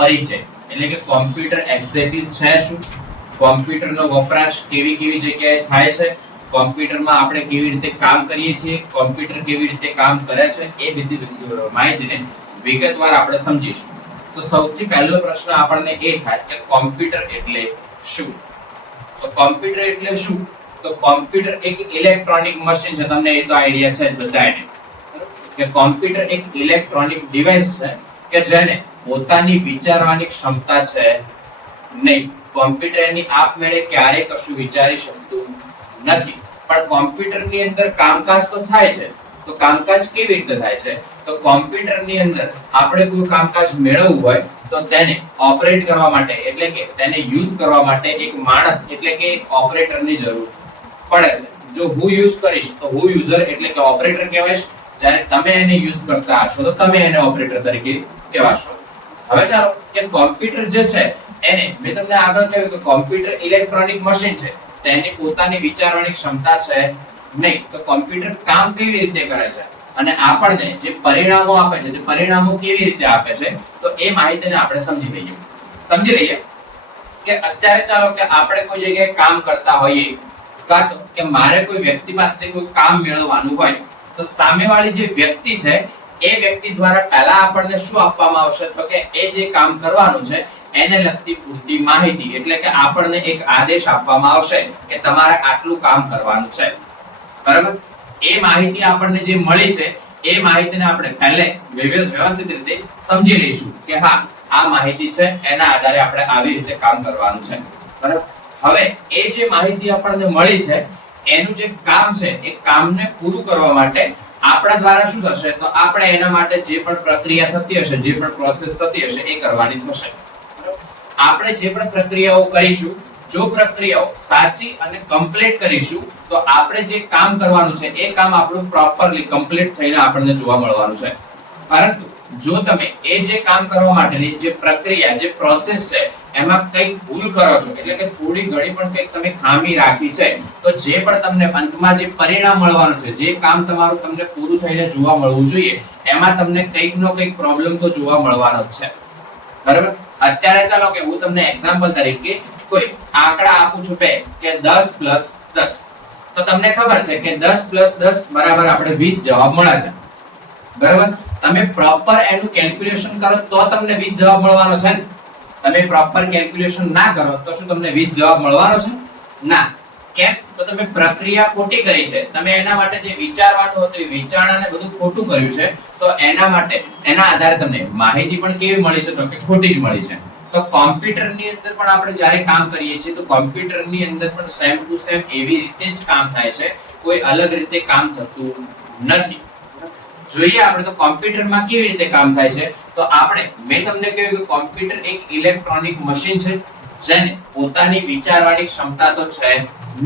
પરિચય એટલે કે કોમ્પ્યુટર એક્ઝેક્ટલી છે શું, કોમ્પ્યુટરનો વપરાશ કેવી કેવી જગ્યાએ થાય છે, કોમ્પ્યુટરમાં આપણે કેવી રીતે કામ કરીએ છીએ, કોમ્પ્યુટર કેવી રીતે કામ કરે છે, એ બધી માહિતીને વિગતવાર આપણે સમજીશું. તો સૌથી પહેલો પ્રશ્ન આપણને એ થાય કે કોમ્પ્યુટર એટલે શું. તો કોમ્પ્યુટર એટલે શું? તો કોમ્પ્યુટર એક ઇલેક્ટ્રોનિક મશીન છે. તમને એ તો આઈડિયા છે બધાને કે કોમ્પ્યુટર એક ઇલેક્ટ્રોનિક ડિવાઇસ છે કે જેને પોતાની વિચારવાની ક્ષમતા છે નહીં. કોમ્પ્યુટર એની આપમેળે ક્યારેય કશું વિચારી શકતું નથી. પણ કોમ્પ્યુટરની અંદર કામકાજ તો થાય છે. તો કામકાજ કેવી રીતે થાય છે? તો કોમ્પ્યુટરની અંદર આપણે કોઈ કામકાજ મેળવવું હોય તો તેને ઓપરેટ કરવા માટે એટલે કે તેને યુઝ કરવા માટે એક માણસ એટલે કે એક ઓપરેટરની જરૂર પડે છે. જો હું યુઝ કરીશ તો હું યુઝર એટલે કે ઓપરેટર કહેવાઈશ. જ્યારે તમે એને યુઝ કરતા હશો તો તમે એને ઓપરેટર તરીકે કહેવાશો. હવે ચાલો કે કોમ્પ્યુટર જે છે એને મેં તમને આગળ કહ્યું કે કોમ્પ્યુટર ઇલેક્ટ્રોનિક મશીન છે. તેની પોતાની વિચારવાની ક્ષમતા છે નહીં. તો કોમ્પ્યુટર કામ કેવી રીતે કરે છે અને આપણને જે પરિણામો આપે છે તે પરિણામો કેવી રીતે આપે છે તો એ માહિતીને આપણે સમજી લઈએ કે અત્યારે ચાલો કે આપણે કોઈ જગ્યાએ કામ કરતા હોઈએ કાં તો કે મારે કોઈ વ્યક્તિ પાસેથી કોઈ કામ મેળવવાનું હોય તો સામેવાળી જે વ્યક્તિ છે એ વ્યક્તિ દ્વારા પહેલા આપણને શું આપવામાં આવશે તો કે એ જે કામ કરવાનું છે એને લગતી પૂરતી માહિતી એટલે કે આપણને એક આદેશ આપવામાં આવશે કે તમારે આટલું કામ કરવાનું છે. બરાબર? એ માહિતી આપણને જે મળી છે એ માહિતીને આપણે પહેલે વ્યવસ્થિત રીતે સમજી લઈશું કે હા આ માહિતી છે એના આધારે આપણે આવી રીતે કામ કરવાનું છે. બરાબર? હવે એ જે માહિતી આપણને મળી છે એનું જે કામ છે એ કામને પૂરું કરવા માટે આપણા દ્વારા શું થશે તો આપણે એના માટે જે પણ પ્રક્રિયા થતી હશે જે પણ પ્રોસેસ થતી હશે એ કરવાની થશે. આપણે જે પણ પ્રક્રિયાઓ કરીશું જો પ્રક્રિયાઓ સાચી અને કમ્પ્લીટ કરીશું તો આપણે જે કામ કરવાનું છે એ કામ આપણું પ્રોપરલી કમ્પ્લીટ થઈને આપણને જોવા મળવાનું છે. પરંતુ જો તમે એ જે કામ કરવા માટેની જે પ્રક્રિયા જે પ્રોસેસ છે એમાં કંઈક ભૂલ કરો છો એટલે કે થોડી ઘણી પણ કંઈક તમે ખામી રાખી છે તો જે પણ તમને અંતમાં જે પરિણામ મળવાનું છે જે કામ તમારું તમને પૂરું થઈને જોવા મળવું જોઈએ એમાં તમને કંઈકનો કંઈક પ્રોબ્લેમ તો જોવા મળવાનો જ છે. બરાબર? અત્યારે ચાલો કે હું તમને એક્ઝામ્પલ તરીકે કોઈ આંકડા આપું છું કે 10 + 10 તો તમને ખબર છે કે 10 + 10 બરાબર આપણે 20 જવાબ મળે છે. બરાબર? તમે પ્રોપર એનું કેલ્ક્યુલેશન કરો તો તમને 20 જવાબ મળવાનો છે ને. તમે પ્રોપર કેલ્ક્યુલેશન ના કરો તો શું તમને 20 જવાબ મળવાનો છે? ના. કેમ? તો તમે પ્રક્રિયા ખોટી કરી છે. તમે એના માટે જે વિચારવાનું હતું એ વિચારણાને બધું ખોટું કર્યું છે. તો એના માટે એના આધારે તમને માહિતી પણ કેવી મળી છે તો કે ખોટી જ મળી છે. તો કોમ્પ્યુટરની અંદર પણ આપણે જ્યારે કામ કરીએ છીએ તો કોમ્પ્યુટરની અંદર પણ સેમ ટુ સેમ એવી રીતે જ કામ થાય છે. કોઈ અલગ રીતે કામ થતું નથી. જોઈએ આપણે તો કોમ્પ્યુટરમાં કેવી રીતે કામ થાય છે તો આપણે મેં તમને કહ્યું કે કોમ્પ્યુટર એક ઇલેક્ટ્રોનિક મશીન છે જેને પોતાની વિચારવાની ક્ષમતા તો છે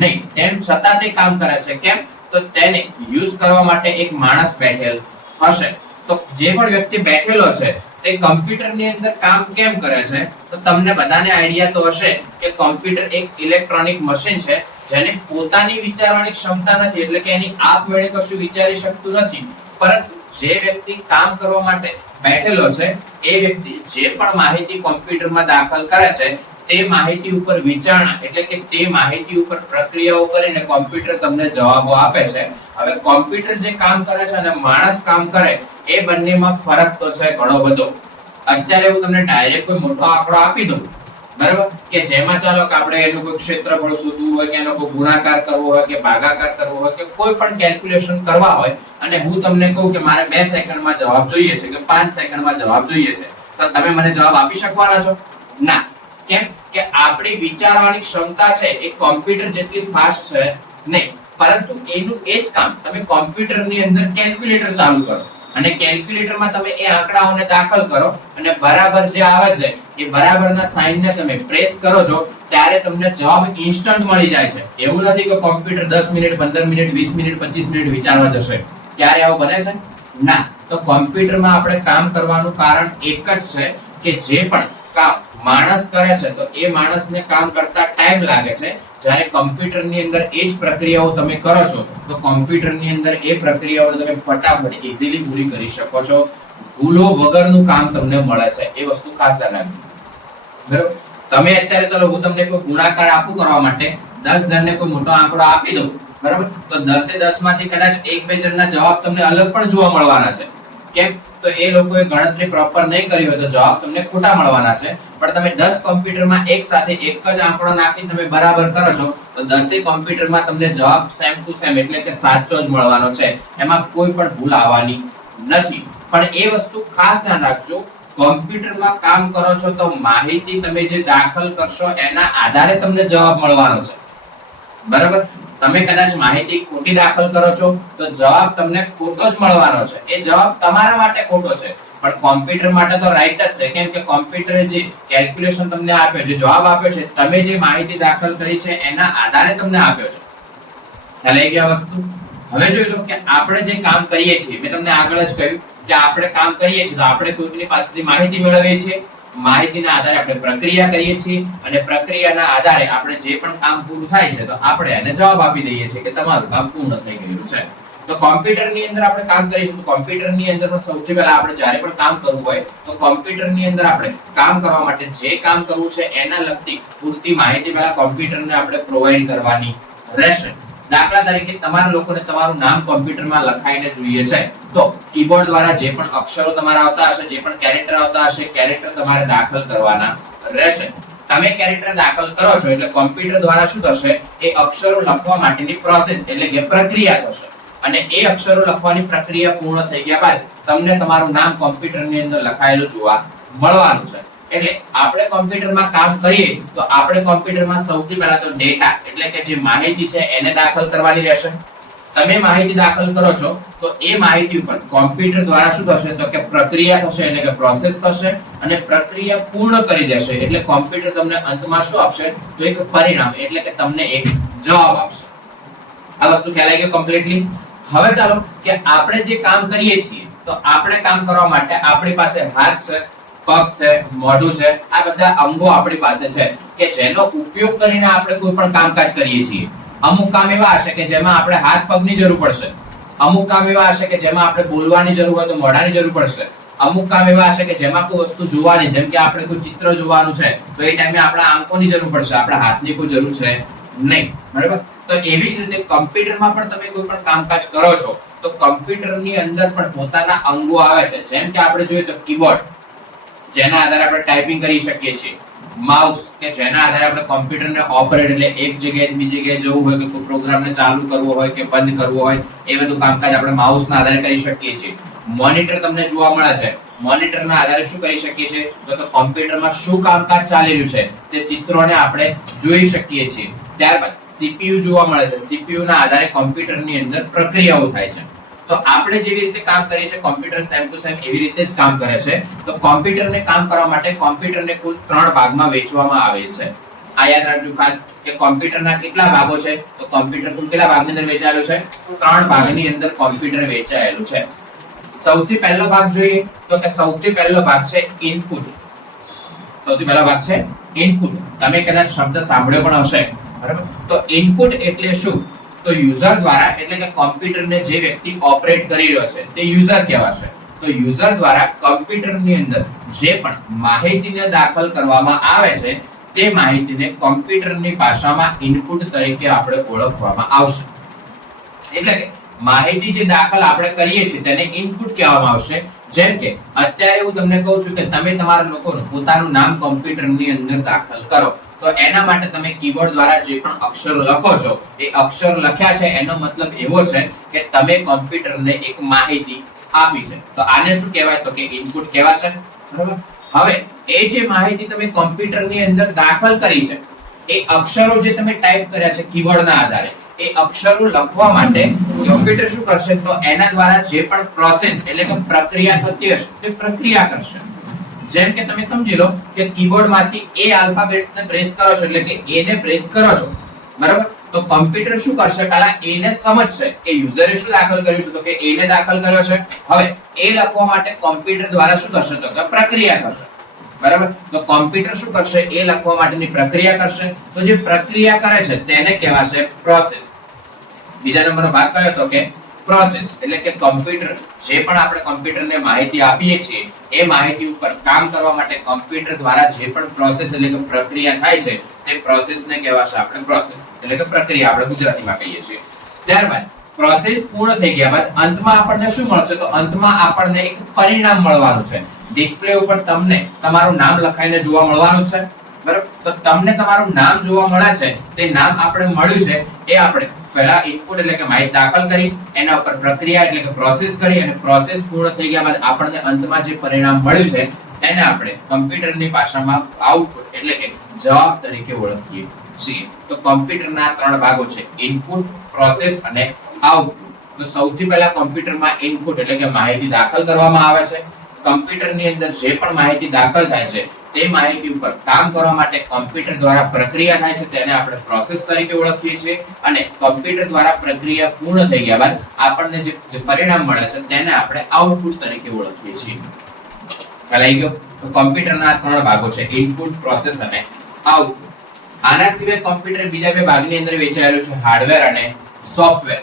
નહીં તેમ છતાં તે કામ કરે છે. કેમ? તો તેને યુઝ કરવા માટે એક માણસ બેઠેલ હશે. તો જે પણ વ્યક્તિ બેઠેલો છે તે કમ્પ્યુટરની અંદર કામ કેમ કરે છે તો તમને બધાને આઈડિયા તો હશે કે કોમ્પ્યુટર એક ઇલેક્ટ્રોનિક મશીન છે જેને પોતાની વિચારવાની ક્ષમતા નથી એટલે કે એની આપમેળે કશું વિચારી શકતું નથી. પરંતુ જે વ્યક્તિ કામ કરવા માટે બેઠેલો છે એ વ્યક્તિ જે પણ માહિતી કોમ્પ્યુટરમાં દાખલ કરે છે તે માહિતી ઉપર વિચારણા એટલે કે તે માહિતી ઉપર પ્રક્રિયાઓ કરીને કોમ્પ્યુટર તમને જવાબો આપે છે. હવે કોમ્પ્યુટર જે કામ કરે છે અને માણસ કામ કરે એ બંનેમાં ફરક તો છે ઘણો બધો. અત્યારે હું તમને ડાયરેક્ટ કોઈ મોટો આંકડો આપી દઉં બરાબર કે જેમાં ચાલો કે આપણે એનું કોઈ ક્ષેત્રફળ શોધવું હોય કે એનો કોઈ ગુણાકાર કરવો હોય કે ભાગાકાર કરવો હોય કે કોઈ પણ કેલ્ક્યુલેશન કરવા હોય અને હું તમને કહું કે મારે 2 સેકન્ડમાં જવાબ જોઈએ છે કે 5 સેકન્ડમાં જવાબ જોઈએ છે તો તમે મને જવાબ આપી શકવાના છો? ના. કેમ? કે આપણી વિચારવાની ક્ષમતા છે એ કોમ્પ્યુટર જેટલી ફાસ્ટ છે નહીં. પરંતુ એનું એ જ કામ તમે કોમ્પ્યુટરની અંદર કેલ્ક્યુલેટર ચાલુ કરો અને કેલ્ક્યુલેટરમાં તમે એ આંકડાઓને દાખલ કરો અને બરાબર જે આવે છે એ બરાબરના સાઇનને તમે પ્રેસ કરો છો ત્યારે તમને જવાબ ઇન્સ્ટન્ટ મળી જાય છે. એવું નથી કે computer 10 minute 15 minute 20 minute 25 minute વિચારવા જશે. ક્યારે આવું બને છે? ના. તો કોમ્પ્યુટરમાં આપણે કામ કરવાનું કારણ એક જ છે કે જે પણ કામ માણસ કરે છે તો એ માણસને કામ કરતા ટાઈમ લાગે છે. જ્યારે કમ્પ્યુટરની અંદર એ જ પ્રક્રિયાઓ તમે કરો છો તો કોમ્પ્યુટરની અંદર એ પ્રક્રિયાઓ તમે ફટાફટ ઈઝીલી પૂરી કરી શકો છો. ભૂલો વગરનું કામ તમને મળે છે, એ વસ્તુ ખાસ ધ્યાન રાખજો. બરાબર, તમે અત્યારે ચલો હું તમને કોઈ ગુણાકાર આપું કરવા માટે 10 જણને કોઈ મોટો આંકડો આપી દઉં, બરાબર, તો 10 એ 10 માંથી કદાચ 1-2 જણના જવાબ તમને અલગ પણ જોવા મળવાના છે. કેમ? તો એ લોકોએ ગણતરી પ્રોપર નહીં કરી હોય તો જવાબ તમને ખોટા મળવાના છે. પણ તમે 10 કોમ્પ્યુટરમાં એક સાથે એક જ આંકડો નાખી તમે બરાબર કરો છો તો 10 કોમ્પ્યુટરમાં તમને જવાબ સેમ ટુ સેમ એટલે કે સાચો જ મળવાનો છે, એમાં કોઈ પણ ભૂલ આવવાની નથી. પણ એ વસ્તુ ખાસ ધ્યાન રાખજો, કોમ્પ્યુટરમાં કામ કરો છો તો માહિતી તમે જે દાખલ કરશો એના આધારે તમને જવાબ મળવાનો છે. બરાબર, તમે કદાચ માહિતી ખોટી દાખલ કરો છો તો જવાબ તમને ખોટો જ મળવાનો છે. એ જવાબ તમારા માટે ખોટો છે પણ કોમ્પ્યુટર માટે તો રાઈટ જ છે. કેમ કે કોમ્પ્યુટરે જે કેલ્ક્યુલેશન તમને આપ્યો, જે જવાબ આપ્યો છે, તમે જે માહિતી દાખલ કરી છે એના આધારે તમને આપ્યો છે. ખ્યાલ આવી ગઈ વસ્તુ? હવે જોઈ લો કે આપણે જે કામ કરીએ છીએ, મેં તમને આગળ જ કહ્યું કે આપણે કામ કરીએ છીએ તો આપણે કોઈની પાસેથી માહિતી મેળવીએ છીએ, માહિતીના આધારે આપણે પ્રક્રિયા કરીએ છીએ અને પ્રક્રિયાના આધારે આપણે જે પણ કામ પૂરું થાય છે તો આપણે એને જવાબ આપી દઈએ છીએ કે તમારું કામ પૂર્ણ થઈ ગયું છે. તો કોમ્પ્યુટરની અંદર આપણે કામ કરીશું તો કોમ્પ્યુટરની અંદર સૌથી પહેલા આપણે જ્યારે પણ કામ કરવું હોય તો કોમ્પ્યુટરની અંદર આપણે કામ કરવા માટે જે કામ કરવું છે એના લગતી પૂરતી માહિતી પહેલા કોમ્પ્યુટરને આપણે પ્રોવાઈડ કરવાની રહેશે. દાખલા તરીકે તમારા લોકોને તમારું નામ કોમ્પ્યુટરમાં લખાઈને જોઈએ છે તો કીબોર્ડ દ્વારા જે પણ અક્ષરો તમારા આવતા હશે, જે પણ કેરેક્ટર આવતા હશે, કેરેક્ટર તમારે દાખલ કરવાના રહેશે. તમે કેરેક્ટર દાખલ કરો છો એટલે કોમ્પ્યુટર દ્વારા શું થશે, એ અક્ષરો લખવા માટેની પ્રોસેસ એટલે કે પ્રક્રિયા થશે અને એ અક્ષરો લખવાની પ્રક્રિયા પૂર્ણ થઈ ગયા બાદ તમને તમારું નામ કોમ્પ્યુટરની અંદર લખાયેલું જોવા મળવાનું છે. એટલે આપણે કોમ્પ્યુટરમાં કામ કરીએ તો આપણે કોમ્પ્યુટરમાં સૌથી પહેલા તો ડેટા એટલે કે જે માહિતી છે એને દાખલ કરવાની રહેશે. તમે માહિતી દાખલ કરો છો તો એ માહિતી ઉપર કોમ્પ્યુટર દ્વારા શું થશે તો કે પ્રક્રિયા થશે એટલે કે પ્રોસેસ થશે અને પ્રક્રિયા પૂર્ણ કરી દેશે એટલે કોમ્પ્યુટર તમને અંતમાં શું આપશે તો એક પરિણામ એટલે કે તમને એક જવાબ આપશે. આ વસ્તુ ખ્યાલ આવી ગયો કમ્પ્લીટલી? હવે ચાલો કે આપણે જે કામ કરીએ છીએ તો આપણે કામ કરવા માટે આપણી પાસે હાથ છે, પગ છે, મોઢું છે, આ બધા અંગો આપણી પાસે છે કે જેનો ઉપયોગ કરીને આપણે કોઈ પણ કામકાજ કરીએ છીએ. અમુક કામ એવા હશે કે જેમાં આપણે હાથ પગની જરૂર પડશે, અમુક કામ એવા હશે કે જેમાં આપણે બોલવાની જરૂર હોય તો મોઢાની જરૂર પડશે, અમુક કામ એવા હશે કે જેમાં કોઈ વસ્તુ જોવાની, જેમ કે આપણે કોઈ ચિત્ર જોવાનું છે તો એ ટાઈમે આપણા આંખોની જરૂર પડશે, આપણા હાથની કોઈ જરૂર છે નહીં. બરાબર, તો એવી જ રીતે કોમ્પ્યુટરમાં પણ તમે કોઈ પણ કામકાજ કરો છો તો કોમ્પ્યુટરની અંદર પણ પોતાના અંગો આવે છે. જેમ કે આપણે જોઈએ તો કીબોર્ડ જેના આધારે આપણે ટાઈપિંગ કરી શકીએ છીએ, માઉસ કે જેના આધારે આપણે કોમ્પ્યુટરને ઓપરેટ એટલે એક જગ્યાએથી બીજી જગ્યાએ જવું હોય કે કોઈ પ્રોગ્રામને ચાલુ કરવો હોય કે બંધ કરવો હોય એ બધું કામકાજ આપણે માઉસના આધારે કરી શકીએ છીએ. મોનિટર તમને જોવા મળે છે, મોનિટરના આધારે શું કરી શકીએ છીએ તો કોમ્પ્યુટરમાં શું કામકાજ ચાલી રહ્યું છે તે ચિત્રોને આપણે જોઈ શકીએ છીએ. ત્યારબાદ સીપીયુ જોવા મળે છે, સીપીયુ ના આધારે કોમ્પ્યુટરની અંદર પ્રક્રિયાઓ થાય છે. તો આપણે જેવી રીતે કામ કરીએ છીએ કોમ્પ્યુટર સેમ ટુ સેમ એવી રીતે જ કામ કરે છે. તો કોમ્પ્યુટરને કામ કરવા માટે કોમ્પ્યુટરને કુલ 3 ભાગમાં વહેંચવામાં આવે છે. આ યાદ રાખજો ખાસ કે કોમ્પ્યુટરના કેટલા ભાગો છે તો કોમ્પ્યુટર કુલ કેટલા ભાગની અંદર વહેંચાયેલું છે? 3 ભાગની અંદર કોમ્પ્યુટર વહેંચાયેલું છે. સૌથી પહેલો ભાગ જોઈએ તો કે સૌથી પહેલો ભાગ છે ઇનપુટ. સૌથી પહેલો ભાગ છે ઇનપુટ. તમે કદાચ શબ્દ સાંભળ્યો પણ હશે, બરાબર? તો ઇનપુટ એટલે શું? તો યુઝર દ્વારા એટલે કે કોમ્પ્યુટરને જે વ્યક્તિ ઓપરેટ કરી રહ્યો છે તે યુઝર કહેવાશે. તો યુઝર દ્વારા કોમ્પ્યુટરની અંદર જે પણ માહિતીને દાખલ કરવામાં આવે છે તે માહિતીને કોમ્પ્યુટરની ભાષામાં ઇનપુટ તરીકે આપણે ઓળખવામાં આવશે. એટલે કે માહિતી જે દાખલ આપણે કરીએ છીએ તેને ઇનપુટ કહેવામાં આવશે. જેમ કે અત્યારે હું તમને કહું છું કે તમે તમારા લોકોનું પોતાનું નામ કોમ્પ્યુટરની અંદર દાખલ કરો તો એના માટે તમે કીબોર્ડ દ્વારા જે પણ અક્ષરો લખો છો એ અક્ષર લખ્યા છે એનો મતલબ એવો છે કે તમે કોમ્પ્યુટરને એક માહિતી આપી છે. તો આને શું કહેવાય તો કે ઇનપુટ કહેવાશે. બરાબર, હવે એ જે માહિતી તમે કોમ્પ્યુટરની અંદર દાખલ કરી છે એ અક્ષરો જે તમે ટાઈપ કર્યા છે કીબોર્ડના આધારે એ અક્ષરો લખવા માટે કોમ્પ્યુટર શું કરશે તો એના દ્વારા જે પણ પ્રોસેસ એટલે કે પ્રક્રિયા થતી હશે તે પ્રક્રિયા કરશે. જેમ કે તમે સમજી લો કે કીબોર્ડમાંથી એ આલ્ફાબેટ્સને પ્રેસ કરો છો એટલે કે એ ને પ્રેસ કરો છો, બરાબર? તો કોમ્પ્યુટર શું કરશે પહેલા એ ને સમજશે કે યુઝરે શું દાખલ કર્યું છે તો કે એ ને દાખલ કર્યો છે. હવે એ લખવા માટે કોમ્પ્યુટર દ્વારા શું કરશે તો કે પ્રક્રિયા કરશે, બરાબર? તો કોમ્પ્યુટર શું કરશે એ લખવા માટેની પ્રક્રિયા કરશે. તો જે પ્રક્રિયા કરે છે તેને કહેવાશે પ્રોસેસ. બીજા નંબરનો ભાગ કયો તો કે પ્રોસેસ એટલે કે કમ્પ્યુટર જે પણ આપણે કમ્પ્યુટરને માહિતી આપીએ છીએ એ માહિતી ઉપર કામ કરવા માટે કમ્પ્યુટર દ્વારા જે પણ પ્રોસેસ એટલે કે પ્રક્રિયા થાય છે તે પ્રોસેસને કહેવાશે આપણે પ્રોસેસ એટલે કે પ્રક્રિયા આપણે ગુજરાતીમાં કહીએ છીએ. ત્યારબાદ પ્રોસેસ પૂર્ણ થઈ ગયા બાદ અંતમાં આપણને શું મળશે? તો અંતમાં આપણને એક પરિણામ મળવાનું છે. ડિસ્પ્લે ઉપર તમને તમારું નામ લખાઈને જોવા મળવાનું છે, બરાબર? તો તમને તમારું નામ જોવા મળે છે, તે નામ આપણે મળ્યું છે એ આપણે પહેલા ઇનપુટ એટલે કે માહિતી દાખલ કરી, એના ઉપર પ્રક્રિયા એટલે કે પ્રોસેસ કરી અને પ્રોસેસ પૂર્ણ થઈ ગયા બાદ આપણને અંતમાં જે પરિણામ મળ્યું છે એને આપણે કમ્પ્યુટરની ભાષામાં આઉટપુટ એટલે કે જવાબ તરીકે ઓળખીએ છીએ. તો કમ્પ્યુટરના 3 ભાગો છે: ઇનપુટ, પ્રોસેસ અને આઉટપુટ. તો સૌથી પહેલા કમ્પ્યુટરમાં ઇનપુટ એટલે કે માહિતી દાખલ કરવામાં આવે છે. કમ્પ્યુટરની અંદર જે પણ માહિતી દાખલ થાય છે તે માહિતી ઉપર કામ કરવા માટે કમ્પ્યુટર દ્વારા પ્રક્રિયા થાય છે તેને આપણે પ્રોસેસ તરીકે ઓળખીએ છીએ અને કમ્પ્યુટર દ્વારા પ્રક્રિયા પૂર્ણ થઈ ગયા બાદ આપણને જે પરિણામ મળે છે તેને આપણે આઉટપુટ તરીકે ઓળખીએ છીએ. ખ્યાલ આવી ગયો? તો કમ્પ્યુટરના 3 ભાગો છે: ઇનપુટ, પ્રોસેસ અને આઉટપુટ. આના સિવાય કમ્પ્યુટર બીજા 2 ભાગની અંદર વહેંચાયેલું છે: હાર્ડવેર અને સોફ્ટવેર.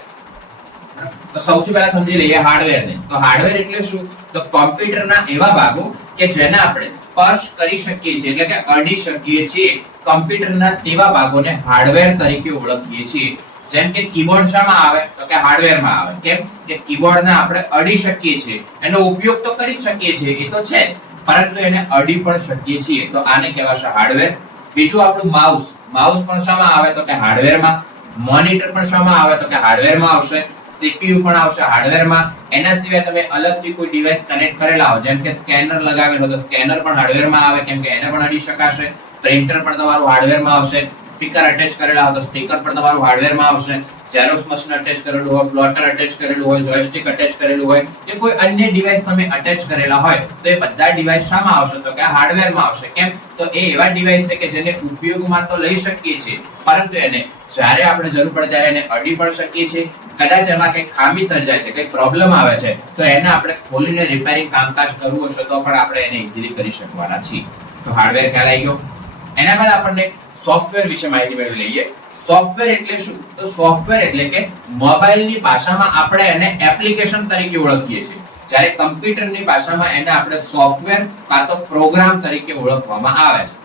તો સૌથી પહેલા સમજી લઈએ હાર્ડવેર ને. તો હાર્ડવેર એટલે શું? તો કમ્પ્યુટરના એવા ભાગો કે જેને આપણે સ્પર્શ કરી શકીએ છીએ એટલે કે અડી શકીએ છીએ, કમ્પ્યુટરના તેવા ભાગોને હાર્ડવેર તરીકે ઓળખીએ છીએ. જેમ કે કીબોર્ડ શામાં આવે? તો કે હાર્ડવેરમાં આવે. કેમ કે કીબોર્ડને આપણે અડી શકીએ છીએ, એનો ઉપયોગ તો કરી શકીએ છીએ એ તો છે જ, પરંતુ એને અડી પણ શકીએ છીએ, તો આને કહેવાશે હાર્ડવેર. બીજું આપણું માઉસ. માઉસ પણ શામાં આવે? તો કે હાર્ડવેરમાં. મોનિટર પણ શામાં આવે? તો કે હાર્ડવેરમાં આવશે. CPU પણ આવશે હાર્ડવેરમાં. એના સિવાય તમે અલગથી કોઈ ડિવાઇસ કનેક્ટ કરેલા હો, જેમ કે સ્કેનર લગાવેલો, તો સ્કેનર પણ હાર્ડવેરમાં આવે, કેમ કે એને પણ અડી શકાશે. પ્રિન્ટર પણ તમારું હાર્ડવેરમાં આવશે. સ્પીકર અટેચ કરેલા હોય તો સ્પીકર પણ તમારું હાર્ડવેરમાં આવશે. ઝેરોક્સ મશીન અટેચ કરેલું હોય, પ્લોટર અટેચ કરેલું હોય, જોયસ્ટિક અટેચ કરેલું હોય કે કોઈ અન્ય ડિવાઇસ તમે અટેચ કરેલા હોય તો એ બધા ડિવાઇસ શામાં આવશે? તો કે હાર્ડવેરમાં આવશે. કેમ? તો એ એવા ડિવાઇસ છે કે જેને ઉપયોગમાં તો લઈ શકીએ છીએ, પરંતુ એને જ્યારે આપણે જરૂર પડે ત્યારે એને અડી પણ શકીએ છીએ. કદાચ એમાં કંઈક ખામી સર્જાય છે, કંઈક પ્રોબ્લેમ આવે છે, તો એને આપણે ખોલીને રિપેરિંગ કામકાજ કરવું હશે તો પણ આપણે એને ઈઝીલી કરી શકવાના છીએ. તો હાર્ડવેર ખ્યાલ આવી ગયો. એના બાદ આપણને સોફ્ટવેર વિશે માહિતી મેળવી લઈએ. સોફ્ટવેર એટલે શું? તો સોફ્ટવેર એટલે કે મોબાઈલની ભાષામાં આપણે એને એપ્લિકેશન તરીકે ઓળખીએ છીએ, જ્યારે કમ્પ્યુટરની ભાષામાં એને આપણે સોફ્ટવેર કાં તો પ્રોગ્રામ તરીકે ઓળખવામાં આવે છે.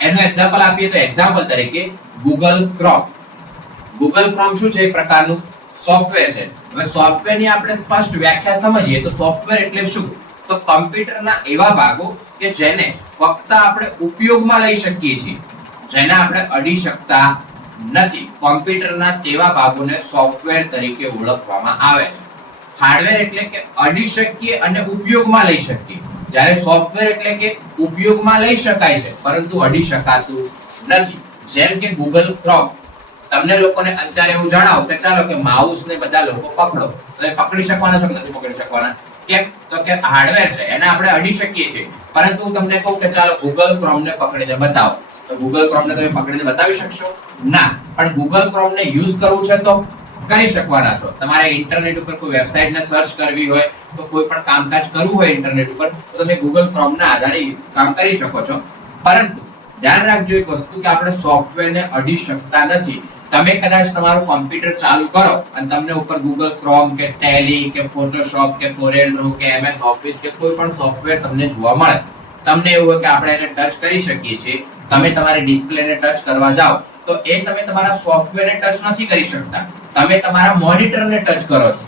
એનું એક્ઝામ્પલ આપીએ તો એક્ઝામ્પલ તરીકે Google Chrome. Google Chrome શું છે? એક પ્રકારનું સોફ્ટવેર છે. હવે સોફ્ટવેરની આપણે સ્પષ્ટ વ્યાખ્યા સમજીએ તો સોફ્ટવેર એટલે શું? તો કમ્પ્યુટરના એવા ભાગો કે જેને ફક્ત આપણે ઉપયોગમાં લઈ શકીએ છીએ, જેને આપણે અડી શકતા નથી, કોમ્પ્યુટરના તેવા ભાગોને સોફ્ટવેર તરીકે ઓળખવામાં આવે છે. હાર્ડવેર એટલે કે અડી શકીએ અને ઉપયોગમાં લઈ શકીએ, જ્યારે સોફ્ટવેર એટલે કે ઉપયોગમાં લઈ શકાય છે પરંતુ અડી શકાતું નથી. જેમ કે Google Chrome. તમને લોકોને અત્યારે એવું જણાવો કે ચાલો કે માઉસ ને બધા લોકો પકડો, તો એ પકડી શકવાના છો કે નથી પકડી શકવાના? કેમ? તો કે હાર્ડવેર છે, એને આપણે અડી શકીએ છીએ, પરંતુ હું તમને કહું કે ચાલો Google Chrome ને પકડીને બતાવો, તો Google Chrome ને તમે પકડીને બતાવી શકશો? ના. પણ Google Chrome ને યુઝ કરવું છે તો કરી શકવાના છો. તમારે ઇન્ટરનેટ ઉપર કોઈ વેબસાઇટ ને સર્ચ કરવી હોય, તો કોઈ પણ કામકાજ કરવું હોય ઇન્ટરનેટ ઉપર, તો તમે Google Chrome ના આધારે કામ કરી શકો છો. પરંતુ ધ્યાન રાખજો એક વસ્તુ કે આપણે સોફ્ટવેરને અડી શકતા નથી. તમે કદાચ તમારું કોમ્પ્યુટર ચાલુ કરો અને તમને ઉપર Google Chrome કે Tally કે Photoshop કે Corel કે MS Office કે કોઈ પણ સોફ્ટવેર તમને જોવા મળે, તમને એવું હોય કે આપણે એને ટચ કરી શકીએ છીએ, તમે તમારી ડિસ્પ્લેને ટચ કરવા જાઓ તો એ તમે તમારા સોફ્ટવેરને ટચ નથી કરી શકતા, તમે તમારા મોનિટરને ટચ કરો છો,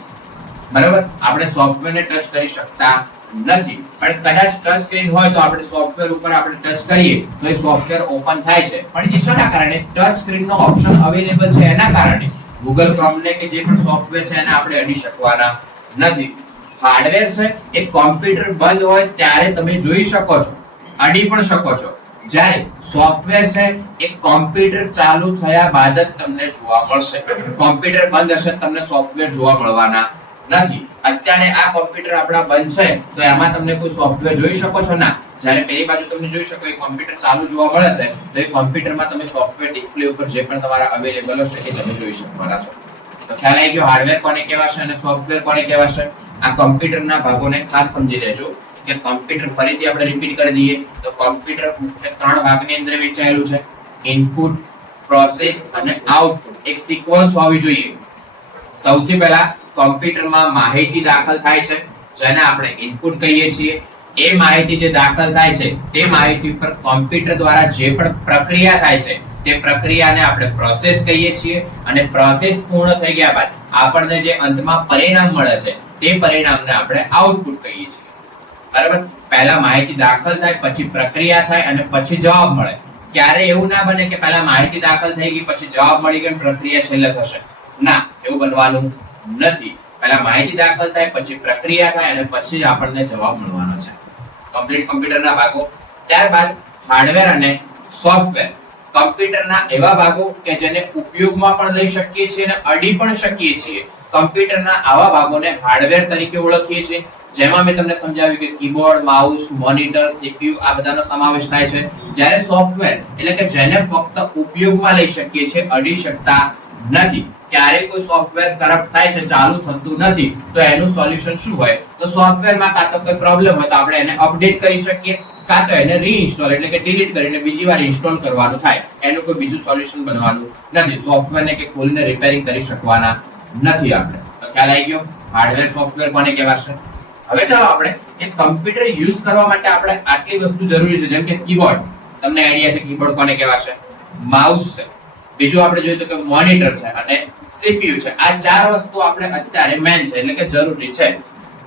બરાબર? આપણે સોફ્ટવેરને ટચ કરી શકતા નથી. પણ કદાચ ટચ સ્ક્રીન હોય તો આપણે સોફ્ટવેર ઉપર આપણે ટચ કરીએ તો એ સોફ્ટવેર ઓપન થાય છે. પણ એ શેના કારણે? ટચ સ્ક્રીન નો ઓપ્શન અવેલેબલ છે એના કારણે. Google Chrome ને કે જે પણ સોફ્ટવેર છે એને આપણે અડી શકવાના નથી. હાર્ડવેર છે એ કોમ્પ્યુટર બંધ હોય ત્યારે તમે જોઈ શકો છો, અડી પણ શકો છો. જ્યારે સોફ્ટવેર છે એ કોમ્પ્યુટર ચાલુ થયા બાદ જ તમને જોવા મળશે. કોમ્પ્યુટર બંધ હશે તમને સોફ્ટવેર જોવા મળવાના નથી. અત્યારે આ કોમ્પ્યુટર આપણા બંધ છે તો એમાં તમને કોઈ સોફ્ટવેર જોઈ શકો છો? ના. જ્યારે પેલી બાજુ તમે જોઈ શકો એ કોમ્પ્યુટર ચાલુ જોવા મળે છે તો એ કોમ્પ્યુટરમાં તમે સોફ્ટવેર ડિસ્પ્લે ઉપર જે પણ તમારા અવેલેબલ હશે એ તમે જોઈ શકવાના છો. તો ખ્યાલ આવી ગયો હાર્ડવેર કોને કહેવાશે અને સોફ્ટવેર કોને કહેવાશે? આ કોમ્પ્યુટરના ભાગોને ખાસ સમજી લેજો કે કોમ્પ્યુટર ફરીથી આપણે રિપીટ કરી દઈએ તો કોમ્પ્યુટર મુખ્ય 3 ભાગની અંદર વહેંચાયેલું છે: ઇનપુટ, પ્રોસેસ અને આઉટપુટ. એક સિક્વન્સ હોવી જોઈએ. સૌથી પહેલા કોમ્પ્યુટરમાં માહિતી દાખલ થાય છે જેને આપણે ઇનપુટ કહીએ છીએ. એ માહિતી જે દાખલ થાય છે તે માહિતી પર કોમ્પ્યુટર દ્વારા જે પણ પ્રક્રિયા થાય છે તે પ્રક્રિયાને આપણે પ્રોસેસ કહીએ છીએ અને પ્રોસેસ પૂર્ણ થઈ ગયા બાદ આપણને જે અંતમાં પરિણામ મળે છે તે પરિણામને આપણે આઉટપુટ કહીએ છીએ. બરાબર, પહેલા માહિતી દાખલ થાય, પછી પ્રક્રિયા થાય અને પછી જવાબ મળે. ક્યારે એવું ના બને કે પહેલા માહિતી દાખલ થઈ ગઈ પછી જવાબ મળી ગયો પ્રક્રિયા છેલ્લે થશે. ના, એવું બનવાનું નથી. પહેલા માહિતી દાખલ થાય, પછી પ્રક્રિયા થાય અને પછી આપણને જવાબ મળવાનો છે. કમ્પ્લીટ કમ્પ્યુટરના ભાગો. ત્યારબાદ હાર્ડવેર અને સોફ્ટવેર. કમ્પ્યુટરના એવા ભાગો કે જેને ઉપયોગમાં પણ લઈ શકીએ છીએ અને અડી પણ શકીએ છીએ. કમ્પ્યુટરના આવા ભાગોને હાર્ડવેર તરીકે ઓળખીએ છીએ. જેમાં મેં તમને સમજાવ્યું કે કીબોર્ડ, માઉસ, મોનિટર, સીપીયુ આ બધાનો સમાવેશ થાય છે. જ્યારે સોફ્ટવેર એટલે કે જેને ફક્ત ઉપયોગમાં લઈ શકીએ છીએ, અડી શકતા નથી. ક્યારે કોઈ સોફ્ટવેર કરપ્ટ થાય છે, ચાલુ થતું નથી, તો એનું સોલ્યુશન શું હોય? તો સોફ્ટવેરમાં કાં તો કોઈ પ્રોબ્લેમ હોય તો આપણે એને અપડેટ કરી શકીએ, કાં તો એને રીઇન્સ્ટોલ એટલે કે ડિલીટ કરીને બીજી વાર ઇન્સ્ટોલ કરવાનું થાય. એનું કોઈ બીજું સોલ્યુશન બનવાનું નથી. સોફ્ટવેરને કે ખોલીને રિપેરિંગ કરી શકવાના નથી આપણે. તો ખ્યાલ આવી ગયો હાર્ડવેર સોફ્ટવેર કોને કહેવાશે. હવે ચાલો આપણે એક કમ્પ્યુટર યુઝ કરવા માટે આપણે આટલી વસ્તુ જરૂરી છે, જેમ કે કીબોર્ડ. તમને આઈડિયા છે કીબોર્ડ કોને કહેવાશે? માઉસ છે. બીજું આપણે જોઈએ તો કે મોનિટર છે અને સીપીયુ છે. આ ચાર વસ્તુ આપણે અત્યારે મેન છે એટલે કે જરૂરી છે.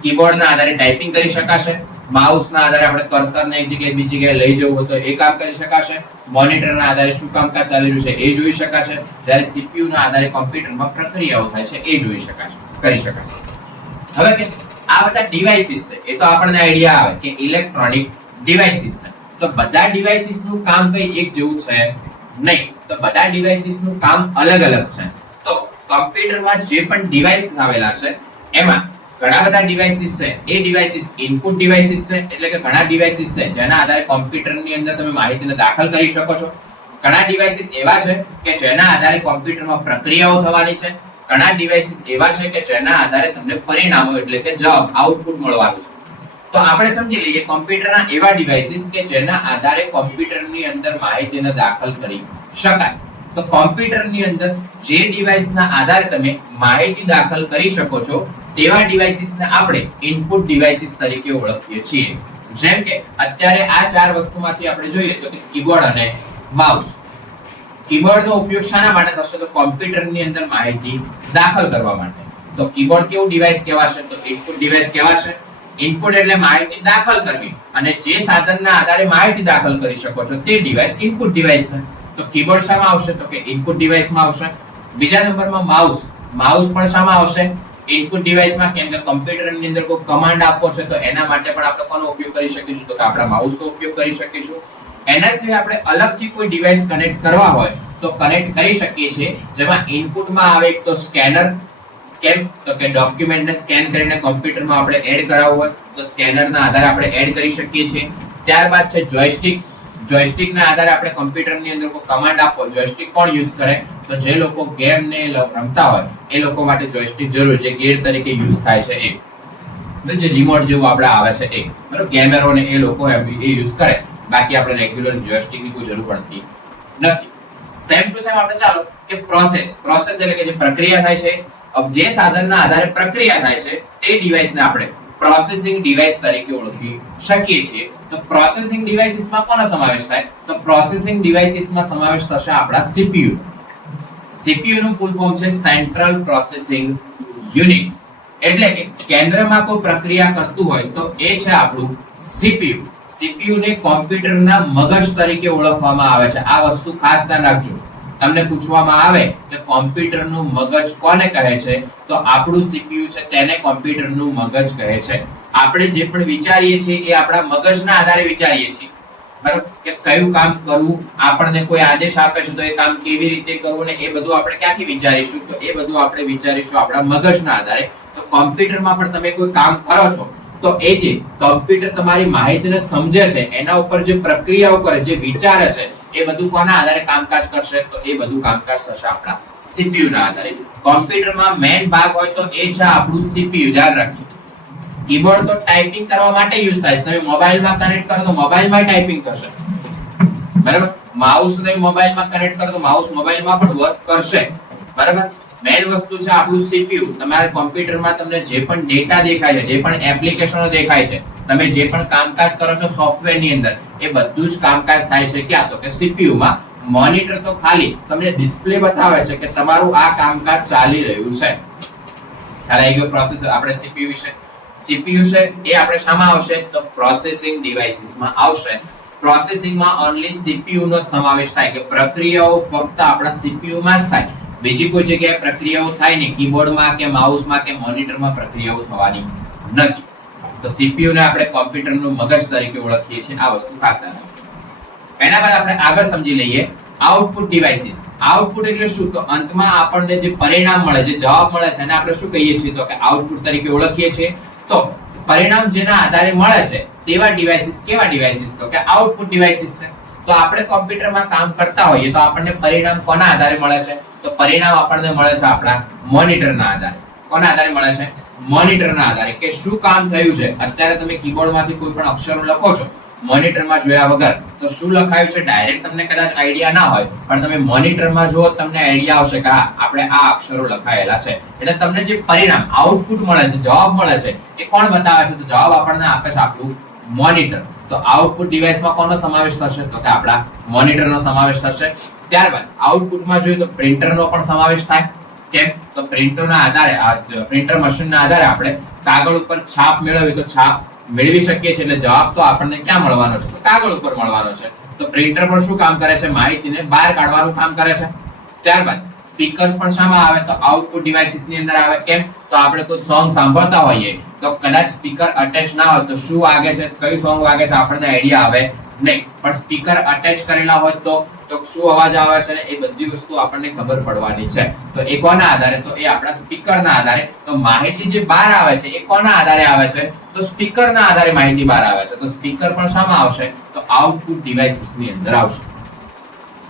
કીબોર્ડના આધારે ટાઈપિંગ કરી શકાશે, માઉસના આધારે આપણે કર્સરને એક જગ્યાએ બીજી જગ્યાએ લઈ જવું હોય તો એ કામ કરી શકાશે, મોનિટરના આધારે શું કામકાજ ચાલી રહ્યું છે એ જોઈ શકાશે, જ્યારે સીપીયુના આધારે કમ્પ્યુટરમાં પ્રક્રિયાઓ થાય છે એ જોઈ શકાશે, કરી શકાશે. હવે કે આ બધા ડિવાઇસીસ છે એ તો આપણને આઈડિયા આવે કે ઇલેક્ટ્રોનિક ડિવાઇસીસ છે. તો બધા ડિવાઇસીસનું કામ કઈ એક જેવું છે નહીં. તો બધા ડિવાઇસીસનું કામ અલગ અલગ છે. તો કમ્પ્યુટરમાં જે પણ ડિવાઇસીસ આવેલા છે એમાં ઘણા બધા ડિવાઇસીસ છે. એ ડિવાઇસીસ ઇનપુટ ડિવાઇસીસ છે એટલે કે ઘણા ડિવાઇસીસ છે જેના આધારે કમ્પ્યુટરની અંદર તમે માહિતીને દાખલ કરી શકો છો. ઘણા ડિવાઇસીસ એવા છે કે જેના આધારે કમ્પ્યુટરમાં પ્રક્રિયાઓ થવાની છે. ઘણા ડિવાઇસીસ એવા છે કે જેના આધારે તમને પરિણામો એટલે કે જવાબ આઉટપુટ મળવાનું છે. તો આપણે સમજી લઈએ કમ્પ્યુટરના એવા ડિવાઇસીસ કે જેના આધારે કમ્પ્યુટરની અંદર માહિતીને દાખલ કરી શકાય. તો કમ્પ્યુટરની અંદર જે ડિવાઇસના આધારે તમે માહિતી દાખલ કરી શકો છો તેવા ડિવાઇસીસને આપણે ઇનપુટ ડિવાઇસીસ તરીકે ઓળખીએ છીએ. જેમ કે અત્યારે આ ચાર વસ્તુમાંથી આપણે જોઈએ તો કે કીબોર્ડ અને માઉસ. કીબોર્ડનો ઉપયોગ શાના માટે થશે? તો કમ્પ્યુટરની અંદર માહિતી દાખલ કરવા માટે. તો કીબોર્ડ કેવું ડિવાઇસ કહેવાશે? તો ઇનપુટ ડિવાઇસ કહેવાશે. ઇનપુટ એટલે માહિતી દાખલ કરવી અને જે સાધનના આધારે માહિતી દાખલ કરી શકો છો તે ડિવાઇસ ઇનપુટ ડિવાઇસ છે. તો કીબોર્ડ શામાં આવશે? તો કે ઇનપુટ ડિવાઇસમાં આવશે. બીજા નંબરમાં માઉસ. માઉસ પણ શામાં આવશે? ઇનપુટ ડિવાઇસમાં. કેમ કે કમ્પ્યુટરની અંદર કોઈ કમાન્ડ આપવો છે તો એના માટે પણ આપણે કોનો ઉપયોગ કરી શકીશું? તો કે આપણા માઉસનો ઉપયોગ કરી શકીશું. એના સિવાય આપણે અલગથી કોઈ ડિવાઇસ કનેક્ટ કરવા હોય તો કનેક્ટ કરી શકીએ છીએ. જેમાં ઇનપુટમાં આવે એક તો સ્કેનર. કેમ? તો કે ડોક્યુમેન્ટને સ્કેન કરીને કમ્પ્યુટરમાં આપણે એડ કરાવવું હોય તો સ્કેનરના આધારે આપણે એડ કરી શકીએ છીએ. ત્યારબાદ છે જોયસ્ટિક. જોયસ્ટિકના આધારે આપણે કમ્પ્યુટરની અંદર કોઈ કમાન્ડ આપો. જોયસ્ટિક કોણ યુઝ કરે? તો જે લોકો ગેમ ને રમતા હોય એ લોકો માટે જોયસ્ટિક જરૂર છે, ગેર તરીકે યુઝ થાય છે એ. જે રિમોટ જેવું આપણે આવે છે એ. બરાબર, ગેમરો ને એ લોકો એ યુઝ કરે. બાકી આપણે રેગ્યુલર જોયસ્ટિકની કોઈ જરૂર પડતી નથી. સેમ ટુ સેમ આપણે ચાલો કે પ્રોસેસ. પ્રોસેસ એટલે કે જે પ્રક્રિયા થાય છે, જે સાધનના આધારે પ્રક્રિયા થાય છે તે ડિવાઇસને આપણે પ્રોસેસિંગ ડિવાઇસ તરીકે ઓળખી શકીએ છીએ. તો પ્રોસેસિંગ ડિવાઇસીસમાં કોનો સમાવેશ થાય? તો પ્રોસેસિંગ ડિવાઇસીસમાં સમાવેશ થશે આપણા સીપીયુ. સીપીયુ નું ફૂલ ફોર્મ છે સેન્ટ્રલ પ્રોસેસિંગ યુનિટ. એટલે કે કેન્દ્રમાં કોઈ પ્રક્રિયા કરતું હોય તો એ છે આપણું સીપીયુ. સીપીયુ ને કોમ્પ્યુટરના મગજ તરીકે ઓળખવામાં આવે છે. આ વસ્તુ ખાસ ધ્યાન રાખજો. તમને પૂછવામાં આવે કે કોમ્પ્યુટરનું મગજ કોને કહે છે? તો આપણું સીપીયુ છે તેને કોમ્પ્યુટરનું મગજ કહે છે. આપણે જે પણ વિચારીએ છીએ એ આપણા મગજના આધારે વિચારીએ છીએ. બરાબર, કે કયું કામ કરવું, આપણને કોઈ આદેશ આપે છે તો એ કામ કેવી રીતે કરવું ને એ બધું આપણે ક્યાંથી વિચારીશું? તો એ બધું આપણે વિચારીશું આપણા મગજના આધારે. તો કોમ્પ્યુટરમાં પણ તમે કોઈ કામ કરો છો તો એ જે કોમ્પ્યુટર તમારી માહિતીને સમજે છે એના ઉપર જે પ્રક્રિયાઓ કરે, જે વિચારે છે એ બધું કોના આધારે કામકાજ કરશે? તો એ બધું કામકાજ થશે આપણા સીપીયુ ના આધારે. કોમ્પ્યુટરમાં મેઇન ભાગ હોય તો એ છે આપણું સીપીયુ. ધ્યાન રાખજો. કીબોર્ડ તો ટાઈપિંગ કરવા માટે યુઝ થાય છે. તમે મોબાઈલમાં કનેક્ટ કરો તો મોબાઈલમાં ટાઈપિંગ થશે. બરાબર, માઉસ તમે મોબાઈલમાં કનેક્ટ કરો તો માઉસ મોબાઈલમાં પણ વર્ક કરશે. બરાબર, મેઇન વસ્તુ છે આપણું સીપીયુ. તમારા કોમ્પ્યુટરમાં તમને જે પણ ડેટા દેખાય છે, જે પણ એપ્લિકેશનો દેખાય છે, તમે જે પણ કામકાજ કરો છો સોફ્ટવેરની અંદર, એ બધું જ કામકાજ થાય છે ક્યાં? તો કે સીપીયુ માં. મોનિટર તો ખાલી તમને ડિસ્પ્લે બતાવે છે કે તમારું આ કામકાજ ચાલી રહ્યું છે. ખ્યાલ આવી ગયો પ્રોસેસર આપણે સીપીયુ વિશે. સીપીયુ છે એ આપણે શામાં આવશે? તો પ્રોસેસિંગ ડિવાઇસીસમાં આવશે. પ્રોસેસિંગમાં ઓન્લી સીપીયુ નો સમાવેશ થાય, કે પ્રક્રિયાઓ ફક્ત આપણા સીપીયુ માં જ થાય. બીજી કોઈ જગ્યાએ પ્રક્રિયાઓ થાય નહીં. કીબોર્ડમાં કે માઉસમાં કે મોનિટરમાં પ્રક્રિયાઓ થવાની નથી. તો સીપીયુ ને આપણે કોમ્પ્યુટરનું મગજ તરીકે ઓળખીએ છીએ. આ વસ્તુ ખાસ આવે. એના બાદ આપણે આગળ સમજી લઈએ આઉટપુટ ડિવાઇસીસ. આઉટપુટ એટલે શું? તો અંતમાં આપણને જે પરિણામ મળે, જે જવાબ મળે છે એને આપણે શું કહીએ છીએ? તો કે આઉટપુટ તરીકે ઓળખીએ છીએ. તો પરિણામ જેના આધારે મળે છે તેવા ડિવાઇસીસ કેવા ડિવાઇસીસ? તો કે આઉટપુટ ડિવાઇસીસ છે. તો આપણે કોમ્પ્યુટરમાં કામ કરતા હોઈએ તો આપણને પરિણામ કોના આધારે મળે છે? તો પરિણામ આપણને મળે છે આપણા મોનિટરના આધારે. કોના આધારે મળે છે? મોનિટરના આધારે. કે શું કામ થયું છે. અત્યારે તમે કીબોર્ડમાંથી કોઈ પણ અક્ષરો લખો છો મોનિટરમાં જોયા વગર, તો શું લખાયું છે ડાયરેક્ટ તમને કદાચ આઈડિયા ના હોય, પણ તમે મોનિટરમાં જુઓ તમને આઈડિયા આવશે કે હા આપણે આ અક્ષરો લખાયેલા છે. એટલે તમને જે પરિણામ આઉટપુટ મળે છે, જવાબ મળે છે, એ કોણ બતાવે છે? તો જવાબ આપણને આપે છે આપણું મોનિટર. તો આઉટપુટ ડિવાઇસમાં કોનો સમાવેશ થશે? તો કે આપણા મોનિટરનો સમાવેશ થશે. ત્યારબાદ આઉટપુટમાં જોઈએ તો પ્રિન્ટરનો પણ સમાવેશ થાય. કેમ? તો પ્રિન્ટરના આધારે, પ્રિન્ટર મશીનના આધારે આપણે કાગળ ઉપર છાપ મેળવીએ તો છાપ મેળવી શકીએ છીએ. એટલે જવાબ તો આપણને ક્યાં મળવાનો છે? તો કાગળ ઉપર મળવાનો છે. તો પ્રિન્ટર પણ શું કામ કરે છે? માહિતીને બહાર કાઢવાનું કામ કરે છે. ત્યારબાદ સ્પીકર્સ પણ શામાં આવે? તો આઉટપુટ ડિવાઇસીસ ની અંદર આવે. કેમ? તો આપણે કોઈ સોંગ સાંભળતા હોઈએ તો કદાચ સ્પીકર અટેચ ના હોય તો શું વાગે છે, કયું સોંગ વાગે છે આપણને આઈડિયા આવે નહીં. પણ સ્પીકર અટેચ કરેલા હોય તો શું અવાજ આવે છે ને એ બધી વસ્તુ આપણને ખબર પડવાની છે. તો એ કોના આધારે? તો એ આપણા સ્પીકરના આધારે. તો માહિતી જે બહાર આવે છે એ કોના આધારે આવે છે? તો સ્પીકરના આધારે માહિતી બહાર આવે છે. તો સ્પીકર પણ શામાં આવશે? તો આઉટપુટ ડિવાઇસીસ ની અંદર આવશે.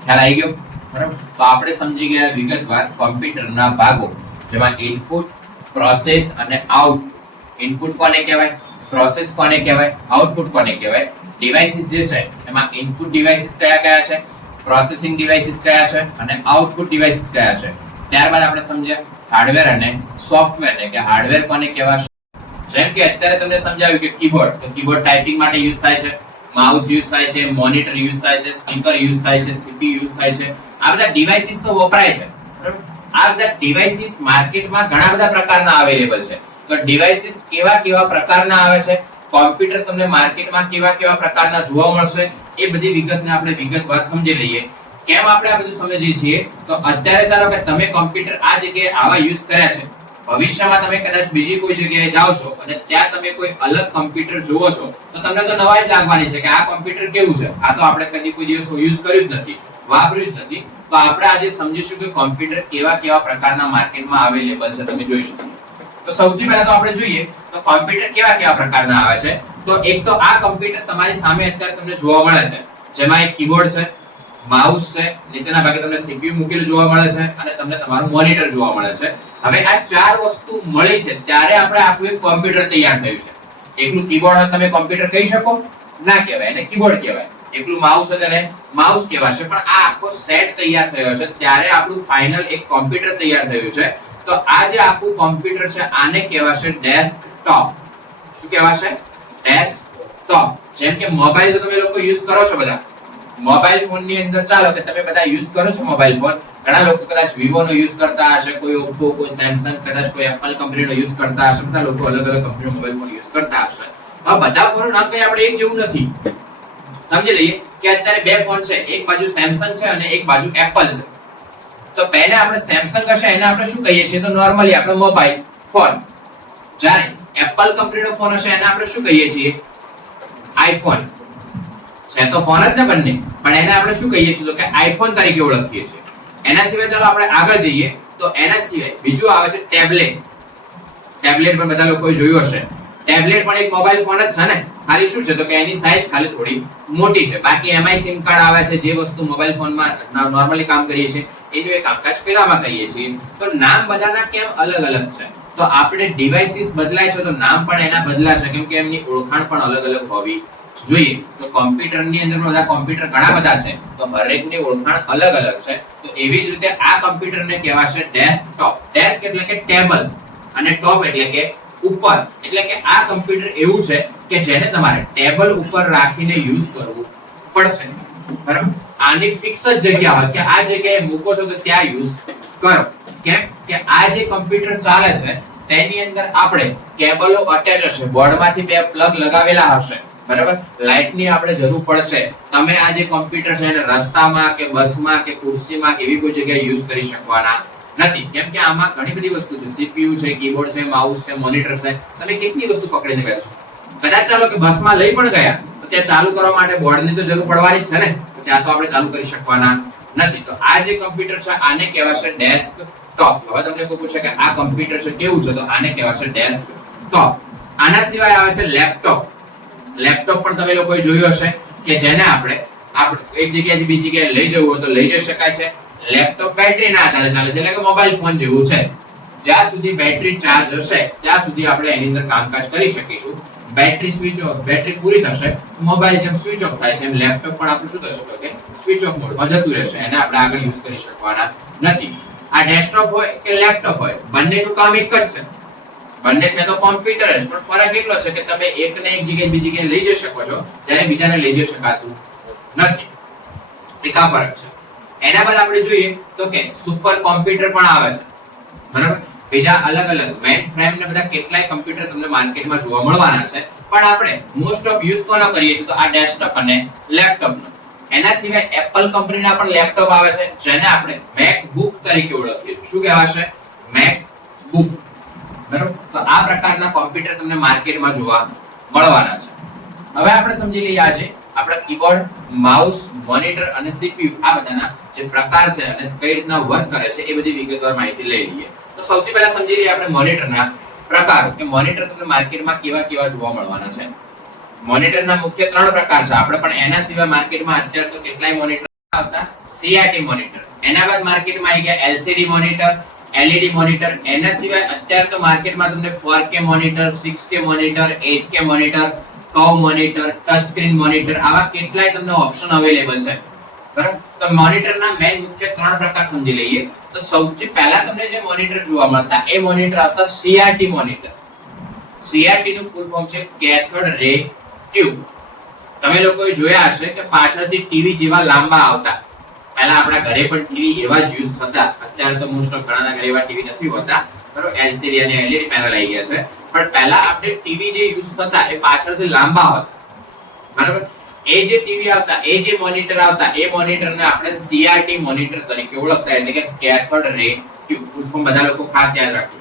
ખ્યાલ આવી ગયો? બરાબર. તો આપણે સમજી ગયા વિગતવાર કોમ્પ્યુટરના ભાગો, જેમાં ઇનપુટ, પ્રોસેસ અને આઉટપુટ. ઇનપુટ કોને કહેવાય? પ્રોસેસ કોને કહેવાય? આઉટપુટ કોને કહેવાય? ડિવાઇસીસ જે છે એમાં ઇનપુટ ડિવાઇસીસ કયા કયા છે, પ્રોસેસિંગ ડિવાઇસીસ કયા છે અને આઉટપુટ ડિવાઇસીસ કયા છે. ત્યારબાદ આપણે સમજ્યા હાર્ડવેર અને સોફ્ટવેર ને, કે હાર્ડવેર કોને કહેવાય. જેમ કે અત્યારે તમને સમજાવ્યું કે કીબોર્ડ, તો કીબોર્ડ ટાઈપિંગ માટે યુઝ થાય છે, માઉસ યુઝ થાય છે, મોનિટર યુઝ થાય છે, સ્પીકર યુઝ થાય છે, સીપીયુ યુઝ થાય છે. આ બધા ડિવાઇસીસ તો વપરાય છે. બરાબર. આ બધા ડિવાઇસીસ માર્કેટમાં ઘણા બધા પ્રકારના અવેલેબલ છે. તો ડિવાઇસીસ કેવા કેવા પ્રકારના આવે છે, કોમ્પ્યુટર તમને માર્કેટમાં કેવા કેવા પ્રકારના જોવા મળશે, એ બધી વિગતને આપણે વિગતવાર સમજી લઈએ. કેમ આપણે આ બધું સમજીએ છીએ? તો અત્યારે ચાલો કે તમે કોમ્પ્યુટર આ જગ્યાએ આવા યુઝ કર્યા છે. ભવિષ્યમાં તમે કદાચ બીજી કોઈ જગ્યાએ જાઓ છો અને ત્યાં તમે કોઈ અલગ કોમ્પ્યુટર જોવો છો તો તમને તો નવાઈ જ લાગવાની છે કે આ કોમ્પ્યુટર કેવું છે, આ તો આપણે કદી કોઈ દિવસ યુઝ કર્યું જ નથી, વાપર્યું જ નથી. તો આપણે આજે સમજીશું કે કોમ્પ્યુટર કેવા કેવા પ્રકારના માર્કેટમાં અવેલેબલ છે, તમે જોઈ શકો. તો સૌથી પહેલા તો આપણે જોઈએ તો કોમ્પ્યુટર કેવા કેવા પ્રકારના આવે છે. તો એક તો આ કોમ્પ્યુટર તમારી સામે અત્યારે તમને જોવા મળે છે, જેમાં એક કીબોર્ડ છે, માઉસ છે, નીચેના ભાગે તમને સીપીયુ મૂકેલું જોવા મળે છે અને તમને તમારું મોનિટર જોવા મળે છે. હવે આ ચાર વસ્તુ મળી છે ત્યારે આપણે આખું એક કોમ્પ્યુટર તૈયાર થયું છે. એકલું કીબોર્ડ તમે કોમ્પ્યુટર કહી શકો? ના કહેવાય, એને કીબોર્ડ કહેવાય. એકલું માઉસ હોય તેને માઉસ કહેવાશે. પણ આ આખો સેટ તૈયાર થયો છે ત્યારે આપણું ફાઇનલ એક કોમ્પ્યુટર તૈયાર થયું છે. તો આ જે આખું કોમ્પ્યુટર છે આને કહેવાશે ડેસ્કટોપ. શું કહેવાશે? ડેસ્કટોપ. જેમ કે મોબાઈલ તો તમે લોકો યુઝ કરો છો બધા. મોબાઈલ ફોન ની અંદર ચાલો કે તમે બધા યુઝ કરો છો મોબાઈલ ફોન. ઘણા લોકો કદાચ વિવો નો યુઝ કરતા હશે, કોઈ ઓપ્પો, કોઈ સેમસંગ, કદાચ કોઈ એપલ કંપનીનો યુઝ કરતા હશે. બધા લોકો અલગ અલગ કંપનીનો મોબાઈલ ફોન યુઝ કરતા હશે. આ બધા ફોનનું નામ કઈ આપણે એક જેવું નથી. સમજી લઈએ કે અત્યારે બે ફોન છે, એક બાજુ સેમસંગ છે અને એક બાજુ એપલ છે. તો પહેલા આપણે સેમસંગ હશે એને આપણે શું કહીએ છીએ? તો નોર્મલી આપણો મોબાઈલ ફોન. જ્યારે એપલ કંપનીનો ફોન હશે એને આપણે શું કહીએ છીએ? આઈફોન. છે તો ફોન જ ને બંને, પણ એને આપણે શું કહીએ છીએ? તો કે આઈફોન તરીકે ઓળખીએ છીએ. એના સિવાય ચાલો આપણે આગળ જઈએ તો એના સિવાય બીજું આવે છે ટેબ્લેટ. ટેબ્લેટ પણ બધા લોકોએ જોયું હશે. ટેબ્લેટ પણ એક મોબાઈલ ફોન જ છે ને, ખાલી શું છે તો કે એની સાઈઝ ખાલી થોડી મોટી છે. બાકી એમાંય સિમ કાર્ડ આવે છે, જે વસ્તુ મોબાઈલ ફોનમાં નોર્મલી કામ કરીએ છીએ એનું એક કામકાજ પેલામાં કહીએ છીએ. તો નામ બધાના કેમ અલગ અલગ છે? તો આપણે ડિવાઇસીસ બદલાય છે તો નામ પણ એના બદલાશે, કેમ કે એમની ઓળખાણ પણ અલગ અલગ હોવી જોઈએ તો કોમ્પ્યુટરની અંદર બધા કોમ્પ્યુટર ઘણા બધા છે, તો હરેકની ઓળખાણ અલગ અલગ છે. તો એવી જ રીતે આ કોમ્પ્યુટરને કહેવાશે ડેસ્કટોપ. ડેસ્ક એટલે કે ટેબલ અને ટોપ એટલે કે ઉપર. એટલે કે આ કોમ્પ્યુટર એવું છે કે જેને તમારે ટેબલ ઉપર રાખીને યુઝ કરવું પડશે, બરાબર. આની ફિક્સ જ જગ્યા હોય કે આ જગ્યાએ મૂકો છો તો ત્યાં યુઝ કરો. કેમ કે આ જે કોમ્પ્યુટર ચાલે છે તેની અંદર આપણે કેબલો અટેચ હશે, બોર્ડમાંથી બે પ્લગ લગાવેલા હશે, બરાબર. લાઇટની આપણે જરૂર પડશે. તમે આ જે કોમ્પ્યુટર છે એને રસ્તામાં કે બસમાં કે ખુરશીમાં કે એવી કોઈ જગ્યાએ યુઝ કરી શકવાના નથી, કેમ કે આમાં ઘણી બધી વસ્તુ છે. સીપીયુ છે, કીબોર્ડ છે, માઉસ છે, મોનિટર છે. તમે કેટલી વસ્તુ પકડીને બેસો. કદાચ ચાલો કે બસમાં લઈ પણ ગયા તો ત્યાં ચાલુ કરવા માટે બોર્ડની તો જરૂર પડવાની જ છે ને, તો ત્યાં તો આપણે ચાલુ કરી શકવાના નથી. તો આ જે કોમ્પ્યુટર છે આને કહેવાશે ડેસ્કટોપ. હવે તમને કોઈ પૂછે કે આ કોમ્પ્યુટર છે કેવું છે, તો આને કહેવાશે ડેસ્કટોપ. આના સિવાય આવે છે લેપટોપ. લેપટોપ પણ તમે લોકોએ જોયું હશે કે જેને આપણે એક જગ્યાએથી બીજી જગ્યાએ લઈ જવું હોય તો લઈ જઈ શકાય છે. લેપટોપ બેટરીના આધારે ચાલે છે, એટલે કે મોબાઈલ ફોન જેવું છે. જ્યાં સુધી બેટરી ચાર્જ હશે ત્યાં સુધી આપણે એની અંદર કામકાજ કરી શકીશું. બેટરી બેટરી પૂરી થશે, મોબાઈલ જેમ સ્વિચ ઓફ થાય છે એમ લેપટોપ પણ આપણું શું થશે તો કે સ્વિચ ઓફ મોડમાં જતું રહેશે. એને આપણે આગળ યુઝ કરી શકવાના નથી. આ ડેસ્કટોપ હોય કે લેપટોપ હોય, બંનેનું કામ એક જ છે. બંને છે તો કોમ્પ્યુટર જ, પણ ફરક એટલો છે કે તમે એકને એક જગ્યાએ બીજી જગ્યાએ લઈ જઈ શકો છો, જ્યારે બીજાને લઈ જઈ શકાતું નથી. એક આ ફરક છે. એના બાદ આપણે જોઈએ તો કે સુપર કોમ્પ્યુટર પણ આવે છે, બરાબર. બીજા અલગ અલગ મેઇન ફ્રેમ ને બધા કેટલાય કોમ્પ્યુટર તમને માર્કેટમાં જોવા મળવાના છે, પણ આપણે મોસ્ટ ઓફ યુઝ કોનો કરીએ છીએ તો આ ડેસ્કટોપ અને લેપટોપનો. એના સિવાય એપલ કંપનીના પણ લેપટોપ આવે છે, જેને આપણે મેકબુક તરીકે ઓળખીએ છીએ. શું કહેવાશે? મેકબુક, બરાબર. તો આ પ્રકારના કોમ્પ્યુટર તમને માર્કેટમાં જોવા મળવાના છે. હવે આપણે સમજી લઈએ આજે આપણા કીબોર્ડ, માઉસ, મોનિટર અને સીપીયુ આ બધાના જે પ્રકાર છે અને કઈ રીતના વર્ક કરે છે એ બધી વિગતવાર માહિતી લઈ લઈએ. તો સૌથી પહેલા સમજી લઈએ આપણે મોનિટરના પ્રકારો, કે મોનિટર તમને માર્કેટમાં કેવા કેવા જોવા મળવાના છે. મોનિટરના મુખ્ય 3 પ્રકાર છે. આપણે પણ એના સિવાય માર્કેટમાં અત્યારે તો કેટલાય મોનિટર આવતા. સીઆરટી મોનિટર, એના બાદ માર્કેટમાં આવી ગયા એલસીડી મોનિટર, એલઈડી મોનિટર. એના સિવાય અત્યારે તો માર્કેટમાં તમને 4K monitor, 6K monitor, 8K monitor, curve monitor, touch screen monitor, આવા કેટલાય તમને ઓપ્શન અવેલેબલ છે, બરાબર. તો મોનિટરના મેઇન મુખ્ય 3 પ્રકાર સમજી લઈએ. તો સૌથી પહેલા તમને જે મોનિટર જોવા મળતા એ મોનિટર આવતા સીઆરટી મોનિટર. સીઆરટી નું ફૂલ ફોર્મ છે કેથોડ રે ટ્યુબ. તમે લોકોએ જોયા હશે કે પાછળથી ટીવી જેવા લાંબા આવતા. પહેલા આપણા ઘરે પણ ટીવી એવા જ યુઝ થતા. અત્યારે તો મોસ્ટ ઓફ ઘણાના ઘરે એવા ટીવી નથી હોતા, બરોબર. એલસીડી અને એલઈડી પેનલ આવી ગયા છે, પણ પહેલા આપણે ટીવી જે યુઝ થતા એ પાછળથી લાંબા હતા, બરાબર. એ જે ટીવી આવતા, એ જે મોનિટર આવતા, એ મોનિટરને આપણે સીઆરટી મોનિટર તરીકે ઓળખતા, એટલે કે કેથોડ રે ટ્યુબ. ફૂલ ફોર્મ બધા લોકો ખાસ યાદ રાખજો.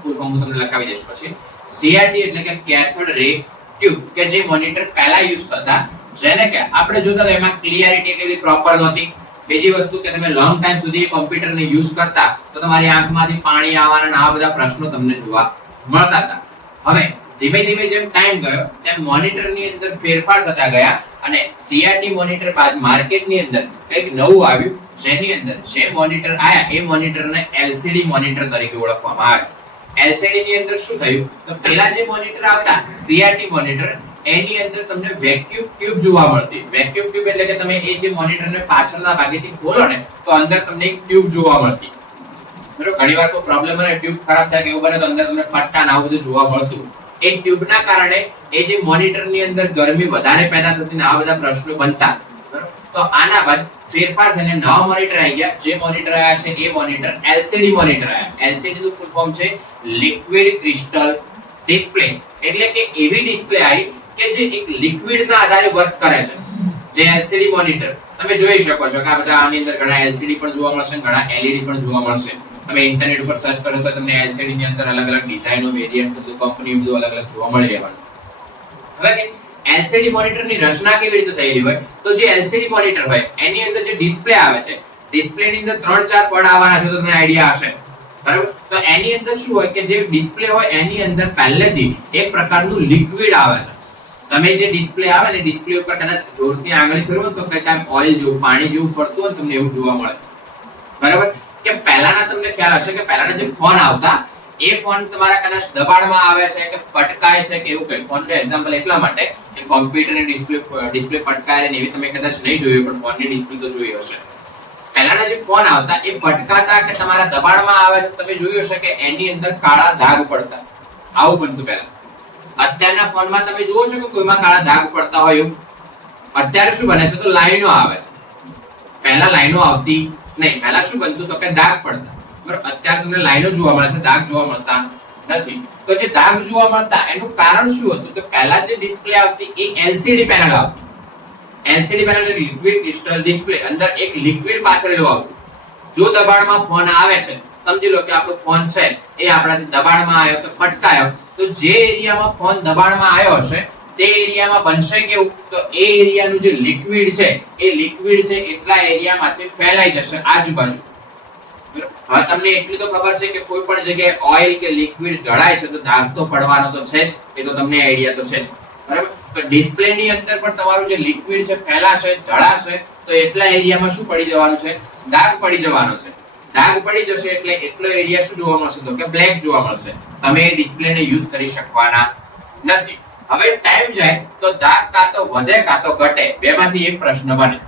ફૂલ ફોર્મ હું તમને લખાવી દઈશ પછી. સીઆરટી એટલે કે કેથોડ રે ટ્યુબ, કે જે મોનિટર પહેલા યુઝ થતા, જેને કે આપણે જોતા હતા એમાં ક્લિયરિટી એટલી પ્રોપર નહોતી. બીજી વસ્તુ કે તમે લોંગ ટાઈમ સુધી કોમ્પ્યુટરને યુઝ કરતા તો તમારી આંખમાંથી પાણી આવવાના આ બધા પ્રશ્નો તમને જોવા મળતા હતા. હવે ધીમે ધીમે જેમ ટાઈમ ગયો તેમ મોનિટરની અંદર ફેરફાર થતા ગયા અને સીઆરટી મોનિટર બાદ માર્કેટની અંદર કંઈક નવું આવ્યું, જેની અંદર જે મોનિટર આયા એ મોનિટરને એલસીડી મોનિટર તરીકે ઓળખવામાં આવે. એલસીડી ની અંદર શું થયું તો પેલા જે મોનિટર આવતા સીઆરટી મોનિટર, એની અંદર તમને વેક્યુમ ટ્યુબ જોવા મળતી. વેક્યુમ ટ્યુબ એટલે કે તમે એ જે મોનિટરને પાછળના ભાગેથી ખોલો ને તો અંદર તમને એક ટ્યુબ જોવા મળતી, બરોબર. ઘણીવાર કોઈ પ્રોબ્લેમ બને, ટ્યુબ ખરાબ થાય કે એવું બને તો અંદર તમને ફટકા ને આવું બધું જોવા મળતું. એ ટ્યુબના કારણે એ જે મોનિટરની અંદર ગરમી વધારે પેદા થતી ને આ બધા પ્રશ્નો બનતા, બરોબર. તો આના બાદ ફેરફાર થઈને નવા મોનિટર આવી ગયા. જે મોનિટર આવ્યા છે એ મોનિટર એલસીડી મોનિટર આવ્યા. એલસીડી નું ફૂલ ફોર્મ છે લિક્વિડ ક્રિસ્ટલ ડિસ્પ્લે, એટલે કે એવી ડિસ્પ્લે આવી કે જે એક લિક્વિડના આધારે વર્ક કરે છે. જે એલસીડી મોનિટર તમે જોઈ શકો છો કે આ બધા આની અંદર ઘણા એલસીડી પણ જોવા મળશે, ઘણા એલઈડી પણ જોવા મળશે. તમે ઇન્ટરનેટ ઉપર સર્ચ કરો તો તમને એલસીડી ની અંદર અલગ અલગ ડિઝાઇનો, વેરિયન્ટ્સ, કંપની બધું અલગ અલગ જોવા મળી રહેવાનું. હવે એલસીડી મોનિટરની રચના કેવી રીતે થયેલી હોય તો જે એલસીડી મોનિટર હોય એની અંદર જે ડિસ્પ્લે આવે છે, ડિસ્પ્લે ની અંદર 3-4 પડ આવવાના છે, તો તમને આઈડિયા હશે, બરાબર. તો એની અંદર શું હોય કે જે ડિસ્પ્લે હોય એની અંદર પહેલેથી એક પ્રકારનું લિક્વિડ આવે છે. તમે જે ડિસ્પ્લે આવે ને ડિસ્પ્લે ઉપર કદાચ જોરથી આંગળી ફેરવો તો કંઈક આમ ઓઇલ જેવું, પાણી જેવું ફરતું હોય તમને એવું જોવા મળે, બરાબર. કે પહેલાના તમને ખ્યાલ હશે કે પહેલાના જે ફોન આવતા એ ફોન તમારા કદાચ દબાણમાં આવે છે કે પટકાય છે કે એવું કંઈ, ફોનનું એક્ઝામ્પલ એટલા માટે કે કોમ્પ્યુટરની ડિસ્પ્લે પટકાય ને એવી તમે કદાચ નહીં જોયું, પણ ફોનની ડિસ્પ્લે તો જોઈ હશે. પહેલાના જે ફોન આવતા એ પટકાતા કે તમારા દબાણમાં આવે તો તમે જોયું હશે કે એની અંદર કાળા ડાઘ પડતા, આવું બનતું પહેલા. અત્યારના ફોનમાં તમે જુઓ છો કે કોઈમાં કાળા ડાઘ પડતા હોય એવું? અત્યારે શું બને છે તો લાઈનો આવે છે. પહેલા લાઈનો આવતી નહીં, પહેલા શું બનતું તો કે ડાઘ પડતા. બરાબર, અત્યારે તમને લાઈનો જોવા મળે છે, ડાઘ જોવા મળતા નથી. તો જે ડાઘ જોવા મળતા એનું કારણ શું હતું? તો પહેલા જે ડિસ્પ્લે આવતી એ LCD પેનલ આવતી. LCD પેનલ એટલે લિક્વિડ ક્રિસ્ટલ ડિસ્પ્લે, અંદર એક લિક્વિડ પાથરેલું આવતું. જો દબાણમાં ફોન આવે છે, સમજી લો કે આપણો ફોન છે એ આપણાથી દબાણમાં આવ્યો તો પટકાયો, તો જે એરિયામાં ફોન દબાણમાં આવ્યો હશે તે એરિયામાં બનશે કેવું? તો એ એરિયાનું જે લિક્વિડ છે એ લિક્વિડ છે એટલા એરિયામાંથી ફેલાઈ જશે આજુબાજુ. હવે તમને એટલી તો ખબર છે કે કોઈ પણ જગ્યાએ ઓઇલ કે લિક્વિડ ઢળાય છે તો ડાઘ તો પડવાનો તો છે જ, એ તો તમને આઈડિયા તો છે જ. બરાબર, તો ડિસ્પ્લે ની અંદર પણ તમારું જે લિક્વિડ છે ફેલાશે, ઢળાશે, તો એટલા એરિયામાં શું પડી જવાનું છે? ડાઘ પડી જવાનો છે. ડાઘ પડી જશે એટલે એટલો એરિયા શું જોવા મળશે? તો કે બ્લેક જોવા મળશે. તમે એ ડિસ્પ્લે ને યુઝ કરી શકવાના નથી. હવે ટાઈમ જાય તો ડાઘ કાં તો વધે કાં તો ઘટે, બેમાંથી એક પ્રશ્ન બને.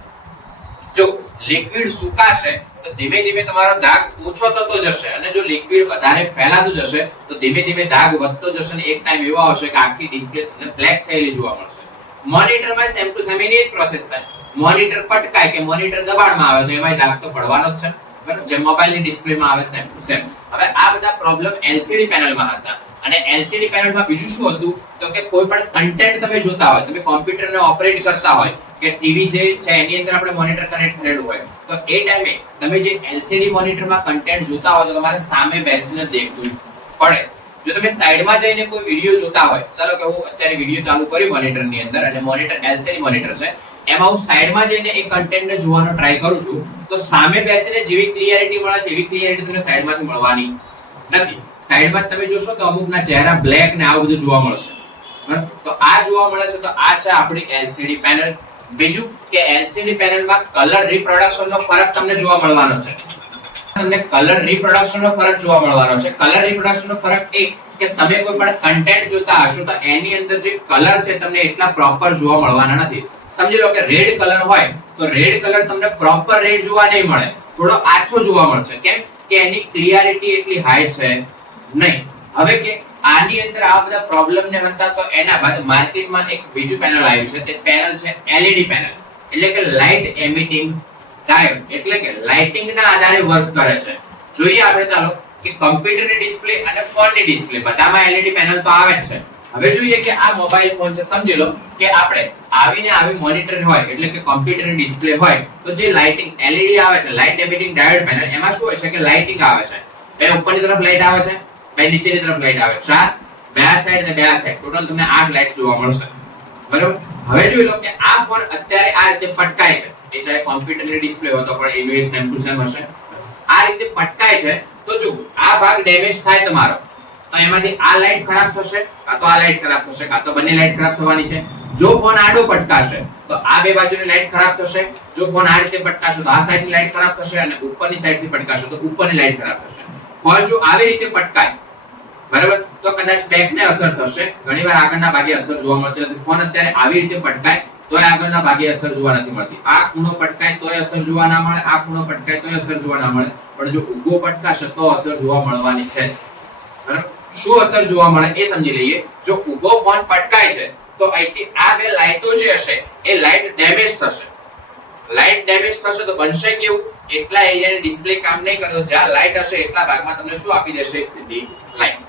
જો લિક્વિડ સુકાશે તો ધીમે ધીમે તમારો ડાઘ ઓછો થતો જશે, અને જો લિક્વિડ વધારે ફેલાતું જશે તો ધીમે ધીમે ડાઘ વધતો જશે, અને એક ટાઈમ એવો આવશે કે આખી ડિસ્પ્લે તમને બ્લેક થયેલી જોવા મળશે. મોનિટરમાં સેમ ટુ સેમ એની જ પ્રોસેસ થાય. મોનિટર પટકાય કે મોનિટર દબાણમાં આવે તો એમાં ડાઘ તો પડવાનો જ છે. બરાબર, જે મોબાઈલની ડિસ્પ્લેમાં આવે સેમ ટુ સેમ. હવે આ બધા પ્રોબ્લેમ LCD પેનલમાં હતા. અને LCD પેનલમાં બીજું શું હતું? તો કે કોઈ પણ કન્ટેન્ટ તમે જોતા હોય, તમે કોમ્પ્યુટરને ઓપરેટ કરતા હોય કે ટીવી જે છે એની અંદર આપણે મોનિટર કનેક્ટ કરેલું હોય, તો એ ટાઈમે તમે જે LCD મોનિટરમાં કન્ટેન્ટ જોતા હોય તો તમારે સામે બેસીને દેખવું પડે. જો તમે સાઈડમાં જઈને કોઈ વિડિયો જોતા હોય, ચાલો કે હું અત્યારે વિડિયો ચાલુ કર્યું મોનિટરની અંદર અને મોનિટર LCD મોનિટર છે, એમાં હું સાઈડમાં જઈને એ કન્ટેન્ટને જોવાનો ટ્રાય કરું છું, તો સામે બેસીને જેવી ક્લિયરિટી મળે છે એવી ક્લિયરિટી તમને સાઈડમાંથી મળવાની નથી. સાઈડમાં તમે જોશો તો અમુકના ચહેરા બ્લેક ને આવું બધું જોવા મળશે. તો આ જોવા મળે છે, તો આ છે આપણી LCD પેનલ. બીજું કે LCD પેનલમાં કલર રિપ્રોડક્શનનો ફરક તમને જોવા મળવાનો છે. તમને કલર રિપ્રોડક્શનનો ફરક જોવા મળવાનો છે. કલર રિપ્રોડક્શનનો ફરક એ કે તમે કોઈ પણ કન્ટેન્ટ જોતા હશો તો એની અંદર જે કલર છે તમને એટલા પ્રોપર જોવા મળવાના નથી. સમજી લો કે રેડ કલર હોય તો રેડ કલર તમને પ્રોપર રેડ જોવા નહીં મળે, થોડો આછો જોવા મળશે. કેમ કે એની ક્લિયરિટી એટલી હાઈ છે નહીં. હવે કે આની અંદર આ બધા પ્રોબ્લેમ ને હતા, તો એના બાદ માર્કેટમાં એક બીજું પેનલ આવ્યું છે. તે પેનલ છે LED પેનલ, એટલે કે લાઇટ એમિટિંગ ડાયોડ, એટલે કે લાઇટિંગ ના આધારે વર્ક કરે છે. જોઈએ આપણે ચાલો કે કમ્પ્યુટરની ડિસ્પ્લે અને ફોનની ડિસ્પ્લે બધામાં LED પેનલ તો આવે જ છે. હવે જોઈએ કે આ મોબાઈલ ફોન છે, સમજી લો કે આપણે આવી મોનિટર હોય એટલે કે કમ્પ્યુટરની ડિસ્પ્લે હોય, તો જે લાઇટિંગ LED આવે છે, લાઇટ એમિટિંગ ડાયોડ પેનલ, એમાં શું હોય છે કે લાઇટિંગ આવે છે. બે ઉપરની તરફ લાઇટ આવે છે, બે નીચેની તરફ લાઇટ આવે, 4 બે સાઈડ અને બે સાઈડ, ટોટલ તમને 8 લાઇટ્સ જોવા મળશે. બરાબર, હવે જોઈ લો કે આ ફોન અત્યારે આ રીતે પટકાય છે. એ ચાહે કોમ્પ્યુટરની ડિસ્પ્લે હોય તો પણ એનું સેમ ટુ સેમ હશે. આ રીતે પટકાય છે તો જો આ ભાગ ડેમેજ થાય તમારો, તો એમાંથી આ લાઇટ ખરાબ થશે, કાં તો આ લાઇટ ખરાબ થશે, કાં તો બંને લાઇટ ખરાબ થવાની છે. જો ફોન આડો પટકાશે તો આ બે બાજુની લાઇટ ખરાબ થશે. જો ફોન આ રીતે પટકાશે તો આ સાઈડની લાઇટ ખરાબ થશે, અને ઉપરની સાઈડથી પટકાશે તો ઉપરની લાઇટ ખરાબ થશે. ફોન જો આવી રીતે પટકાય, બરાબર, તો કદાચ બેકને અસર થશે. ઘણીવાર આગળના ભાગે અસર જોવા મળતી નથી. ફોન અત્યારે આવી રીતે પટકાય તોય આગળના ભાગે અસર જોવા નથી મળતી. આ ખૂણો પટકાય તોય અસર જોવા ના મળે, આ ખૂણો પટકાય તોય અસર જોવા ના મળે. પણ જો ઊભો પટકાશે તો અસર જોવા મળવાની છે. બરાબર, શું અસર જોવા મળે એ સમજી લઈએ. જો ઊભો ફોન પટકાય છે તો અહીંથી આ બે લાઇટો જે હશે એ લાઇટ ડેમેજ થશે. લાઇટ ડેમેજ થશે તો બનશે કેવું? એટલા એરિયાની ડિસ્પ્લે કામ નહીં કરે, તો જ્યાં લાઇટ હશે એટલા ભાગમાં તમને શું આપી દેશે? એક સીધી લાઇટ.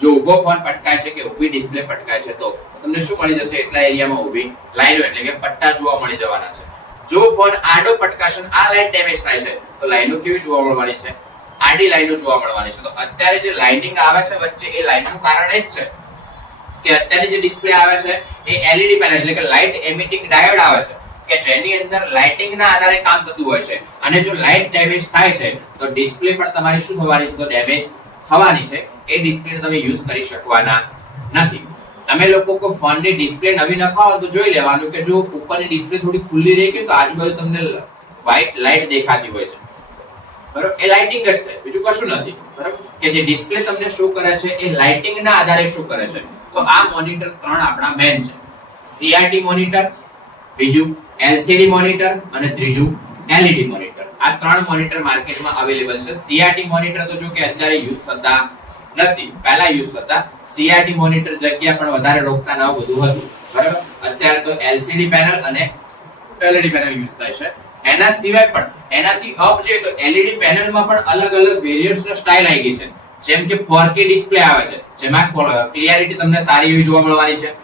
જો ઊભો ફોન પટકાય છે કે ઊભી ડિસ્પ્લે પટકાય છે તો તમને શું મળી જશે? એટલા એરિયામાં ઊભી લાઈનો એટલે કે પટ્ટા જોવા મળી જવાના છે. જો ફોન આડો પટકાશે આ લાઇટ ડેમેજ થાય છે તો લાઈનો કેવી જોવા મળવાની છે? આડી લાઈનો જોવા મળવાની છે. તો અત્યારે જે લાઇટિંગ આવે છે વચ્ચે, એ લાઇટનું કારણ એ જ છે કે અત્યારે જે ડિસ્પ્લે આવે છે એ LED પેનલ એટલે કે લાઇટ એમિટિંગ ડાયોડ આવે છે, કે જેની અંદર લાઇટિંગના આધારે કામ થતું હોય છે. અને જો લાઇટ ડેમેજ થાય છે તો ડિસ્પ્લે પણ તમારી શું થવાની છે? તો ડેમેજ થવાની છે. એ ડિસ્પ્લે તમે યુઝ કરી શકવાના નથી. તમે લોકો કો ફોનની ડિસ્પ્લે નવી નખાવો તો જોઈ લેવાનું કે જો ઉપરની ડિસ્પ્લે થોડી ખુલ્લી રહી ગઈ તો આજુબાજુ તમને વ્હાઇટ લાઇટ દેખાતી હોય છે. બરોબર, એ લાઇટિંગ જ છે, બીજું કશું નથી. બરોબર, કે જે ડિસ્પ્લે તમને શો કરે છે એ લાઇટિંગ ના આધારે શો કરે છે. તો આ મોનિટર ત્રણ આપણા મેન છે. CRT મોનિટર, બીજું LCD મોનિટર અને ત્રીજું LED મોનિટર. આ ત્રણ મોનિટર માર્કેટમાં અવેલેબલ છે. CRT મોનિટર તો જો કે અત્યારે યુઝ થતા નથી, પહેલા યુઝ થતા. CRT મોનિટર જગ્યા પણ વધારે રોકતા ના બધું હતું. બરાબર, અત્યારે તો LCD પેનલ અને LED પેનલ યુઝ થાય છે. એના સિવાય પણ એનાથી અપ છે તો LED પેનલમાં પણ અલગ અલગ વેરિયન્ટ્સ ના સ્ટાઇલ આવી ગઈ છે. જેમ કે 4K ડિસ્પ્લે આવે છે, જેમાં ક્લિયરિટી તમને સારી એવી જોવા મળવાની છે.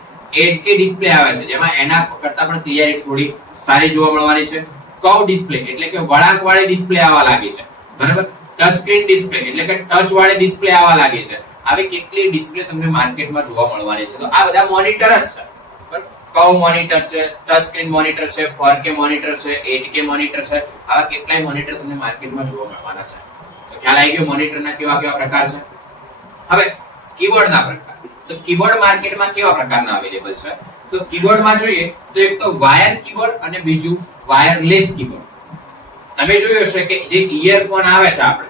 8K ડિસ્પ્લે આવે છે, જેમાં એના કરતા પણ ક્લિયરિટી થોડી સારી જોવા મળવાની છે. કર્વ ડિસ્પ્લે એટલે કે વળાંકવાળી ડિસ્પ્લે આવવા લાગી છે. બરાબર, ટચ સ્ક્રીન ડિસ્પ્લે એટલે કે ટચ વાળી ડિસ્પ્લે આવવા લાગી છે. આવી કેટલી ડિસ્પ્લે તમને માર્કેટમાં જોવા મળવાની છે. તો આ બધા મોનિટર જ છે. બરાબર, કર્વ મોનિટર છે, ટચ સ્ક્રીન મોનિટર છે, 4K મોનિટર છે, 8K મોનિટર છે. આવા કેટલાય મોનિટર તમને માર્કેટમાં જોવા મળવાના છે. તો ખ્યાલ આવી ગયો મોનિટરના કેવા કેવા પ્રકાર છે. હવે કીબોર્ડના પ્રકાર. તો કીબોર્ડ માર્કેટમાં કેવા પ્રકારના અવેલેબલ છે? તો કીબોર્ડમાં જોઈએ તો એક તો વાયર કીબોર્ડ અને બીજું વાયરલેસ કીબોર્ડ. તમે જોયું હશે કે જે ઇયરફોન આવે છે, આપણે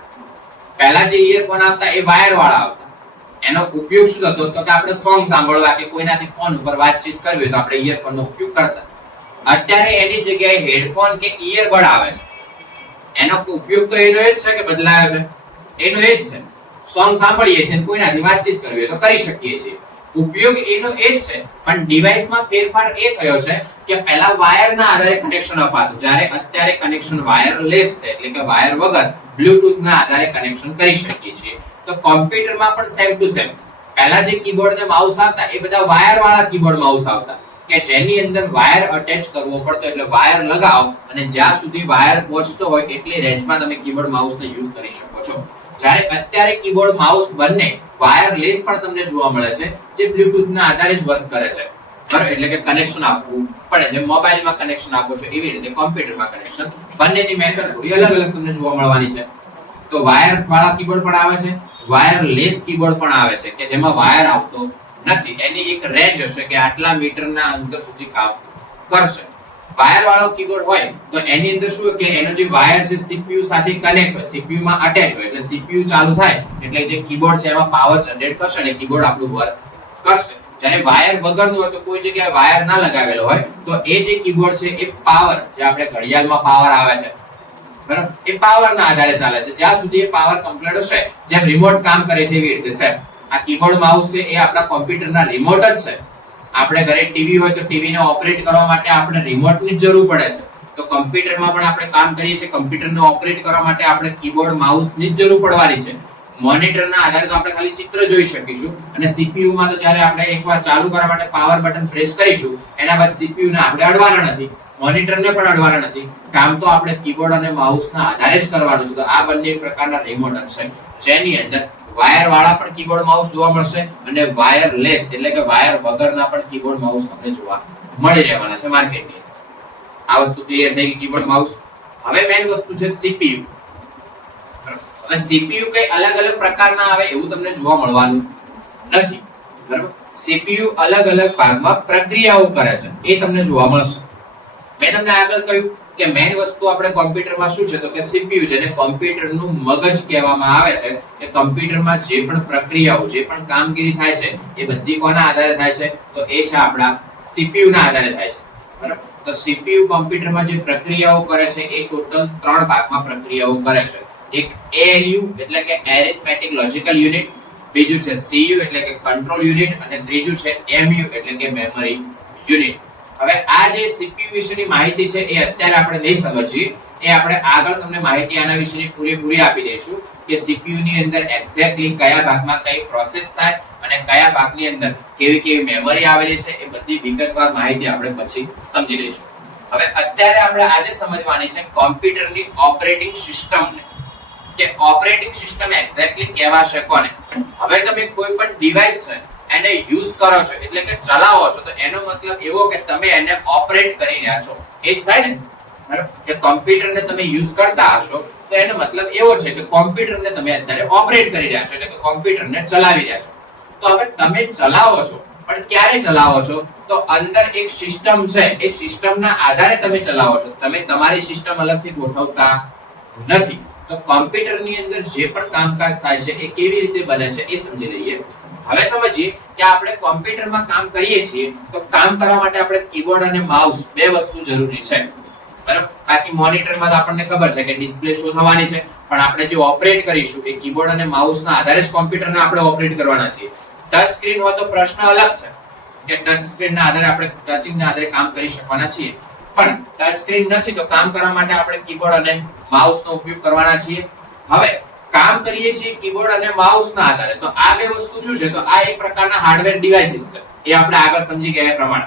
પહેલા જે ઇયરફોન આવતા એ વાયર વાળા આવતા. એનો ઉપયોગ શું થતો? તો કે આપણે સોંગ સાંભળવા કે કોઈનાથી ફોન ઉપર વાતચીત કરવી તો આપણે ઇયરફોન નો ઉપયોગ કરતા. અત્યારે એની જગ્યાએ હેડફોન કે ઇયરબડ આવે છે. એનો ઉપયોગ તો એનો જ છે કે બદલાયો છે? એનો જ છે. સોંગ સાંભળીએ છીએ, કોઈનાથી વાતચીત કરવી તો કરી શકીએ છીએ. ઉપયોગ એનો એ જ છે, પણ ડિવાઇસમાં ફેરફાર એ થયો છે કે પહેલા વાયરના આધારે કનેક્શન અપાતું, જ્યારે અત્યારે કનેક્શન વાયરલેસ છે, એટલે કે વાયર વગર બ્લૂટૂથ ના આધારે કનેક્શન કરી શકીએ છીએ. તો કોમ્પ્યુટરમાં પણ સેમ ટુ સેમ. પહેલા જે કીબોર્ડ ને માઉસ આવતા એ બધા વાયર વાળા કીબોર્ડ માઉસ આવતા, કે જેની અંદર વાયર અટેચ કરવો પડતો, એટલે વાયર લગાવો અને જ્યાં સુધી વાયર પહોંચતો હોય એટલી રેન્જમાં તમે કીબોર્ડ માઉસને યુઝ કરી શકો છો. જ્યારે અત્યારે કીબોર્ડ માઉસ બંને વાયરલેસ પણ તમને જોવા મળે છે, જે બ્લૂટૂથ ના આધારે જ વર્ક કરે છે. બરાબર, એટલે કે કનેક્શન આપવું પડે, જેમ મોબાઈલમાં કનેક્શન આપો છો એવી રીતે કોમ્પ્યુટરમાં કનેક્શન. બંનેની મેથડ થોડી અલગ અલગ તમને જોવા મળવાની છે. તો વાયર વાળા કીબોર્ડ પણ આવે છે, વાયરલેસ કીબોર્ડ પણ આવે છે, કે જેમાં વાયર આવતો નથી. એની એક રેન્જ હશે કે આટલા મીટરના અંતર સુધી કામ કરશે. વાયર વાળો કીબોર્ડ હોય તો એની અંદર શું કે એનો જે વાયર છે CPU સાથે કનેક્ટ હોય, CPU માં અટેચ હોય, એટલે CPU ચાલુ થાય એટલે જે કીબોર્ડ છે એમાં પાવર જનરેટ થશે અને કીબોર્ડ આપણું વર્ક કરશે. જ્યારે વાયર વગરનું હોય તો કોઈ જગ્યાએ વાયર ના લગાવેલો હોય તો એ જે કીબોર્ડ છે એ પાવર, જે આપણે ઘડિયાળમાં પાવર આવે છે, બરાબર, એ પાવર ના આધારે ચાલે છે. જ્યાં સુધી એ પાવર કમ્પ્લીટ હશે, જેમ રિમોટ કામ કરે છે એવી રીતે સેમ આ કીબોર્ડ માઉસ છે એ આપણા કોમ્પ્યુટરના રિમોટ જ છે. આપણે ઘરે ટીવી હોય તો ટીવી ને ઓપરેટ કરવા માટે આપણે રિમોટની જ જરૂર પડે છે. તો કમ્પ્યુટરમાં પણ આપણે કામ કરીએ છીએ, કમ્પ્યુટરને ઓપરેટ કરવા માટે આપણે કીબોર્ડ માઉસની જ જરૂર પડવાની છે. મોનિટરના આધારે તો આપણે ખાલી ચિત્ર જોઈ શકીશું, અને CPU માં તો જ્યારે આપણે એકવાર ચાલુ કરવા માટે પાવર બટન પ્રેસ કરીશું એના બાદ CPU ને આપણે અડવાના નથી, મોનિટરને પણ અડવાના નથી. કામ તો આપણે કીબોર્ડ અને માઉસના આધારે જ કરવાનું છે. તો આ બંને પ્રકારના રિમોટ છે, જેની અંદર વાયર વાળા પણ કીબોર્ડ માઉસ જોવા મળશે અને વાયરલેસ એટલે કે વાયર વગરના પણ કીબોર્ડ માઉસ તમને જોવા મળી રહેવાના છે માર્કેટની. આ વસ્તુ ક્લિયર થઈ ગઈ કીબોર્ડ માઉસ. હવે મેઈન વસ્તુ છે CPU. હવે CPU કઈ અલગ અલગ પ્રકારના આવે એવું તમને જોવા મળવાનું નથી. બરાબર, CPU અલગ અલગ ભાગમાં પ્રક્રિયાઓ કરે છે એ તમને જોવા મળશે. મેં તમને આગળ કહ્યું કે મેઈન વસ્તુ આપણે કોમ્પ્યુટરમાં શું છે? તો કે CPU, જેને કોમ્પ્યુટરનું મગજ કહેવામાં આવે છે. કે કોમ્પ્યુટરમાં જે પણ પ્રક્રિયાઓ, જે પણ કામગીરી થાય છે એ બધી કોના આધારે થાય છે? તો એ છે આપણા CPU ના આધારે થાય છે. બરાબર, તો CPU કોમ્પ્યુટરમાં જે પ્રક્રિયાઓ કરે છે એ ટોટલ 3 ભાગમાં પ્રક્રિયાઓ કરે છે. એક ALU એટલે કે એરિથમેટિક લોજિકલ યુનિટ, બીજું છે CU એટલે કે કંટ્રોલ યુનિટ, અને ત્રીજું છે MU એટલે કે મેમરી યુનિટ. હવે આ જે CPU વિશેની માહિતી છે એ અત્યારે આપણે નહીં સમજીએ, એ આપણે આગળ તમને માહિતી આના વિશેની પૂરેપૂરી આપી દઈશું કે CPU ની અંદર એક્ઝેક્ટલી કયા ભાગમાં કઈ પ્રોસેસ થાય અને કયા ભાગની અંદર કેવી કેવી મેમરી આવેલી છે એ બધી વિગતવાર માહિતી આપણે પછી સમજી લઈશું. હવે અત્યારે આપણે આજે સમજવાની છે કોમ્પ્યુટરની ઓપરેટિંગ સિસ્ટમને, કે ઓપરેટિંગ સિસ્ટમ એક્ઝેક્ટલી કહેવાશે કોને. હવે તમે કોઈ પણ ડિવાઇસ છે એને યુઝ કરો છો એટલે કે ચલાવો છો, તો એનો મતલબ એવો કે તમે એને ઓપરેટ કરી રહ્યા છો. એ જ થાય ને? બરાબર, કે કોમ્પ્યુટરને તમે યુઝ કરતા હશો તો એનો મતલબ એવો છે કે કોમ્પ્યુટરને તમે અત્યારે ઓપરેટ કરી રહ્યા છો, એટલે કે કોમ્પ્યુટરને ચલાવી રહ્યા છો. તો હવે તમે ચલાવો છો, પણ ક્યારે ચલાવો છો? તો અંદર એક સિસ્ટમ છે, એ સિસ્ટમના આધારે તમે ચલાવો છો. તમે તમારી સિસ્ટમ અલગથી ગોઠવતા નથી. તો કોમ્પ્યુટરની અંદર જે પણ કામકાજ થાય છે એ કેવી રીતે બને છે એ સમજી લઈએ. હવે સમજીએ કે આપણે કોમ્પ્યુટરમાં કામ કરીએ છીએ તો કામ કરવા માટે આપણે કીબોર્ડ અને માઉસ બે વસ્તુ જરૂરી છે, બરાબર. બાકી મોનિટરમાં તો આપણને ખબર છે કે ડિસ્પ્લે શો થવાની છે, પણ આપણે જે ઓપરેટ કરીશું એ કીબોર્ડ અને માઉસના આધારે જ કોમ્પ્યુટરને આપણે ઓપરેટ કરવાના છીએ. ટચ સ્ક્રીન હોય તો પ્રશ્ન અલગ છે કે ટચ સ્ક્રીનના આધારે આપણે ટચિંગના આધારે કામ કરી શકવાના છીએ, પણ ટચ સ્ક્રીન નથી તો કામ કરવા માટે આપણે કીબોર્ડ અને માઉસનો ઉપયોગ કરવાના છીએ. હવે કામ કરીએ છીએ કીબોર્ડ અને માઉસના આધારે, તો આ બે વસ્તુ શું છે? તો આ એક પ્રકારના હાર્ડવેર ડિવાઇસીસ છે, એ આપણે આગળ સમજી ગયા પ્રમાણે,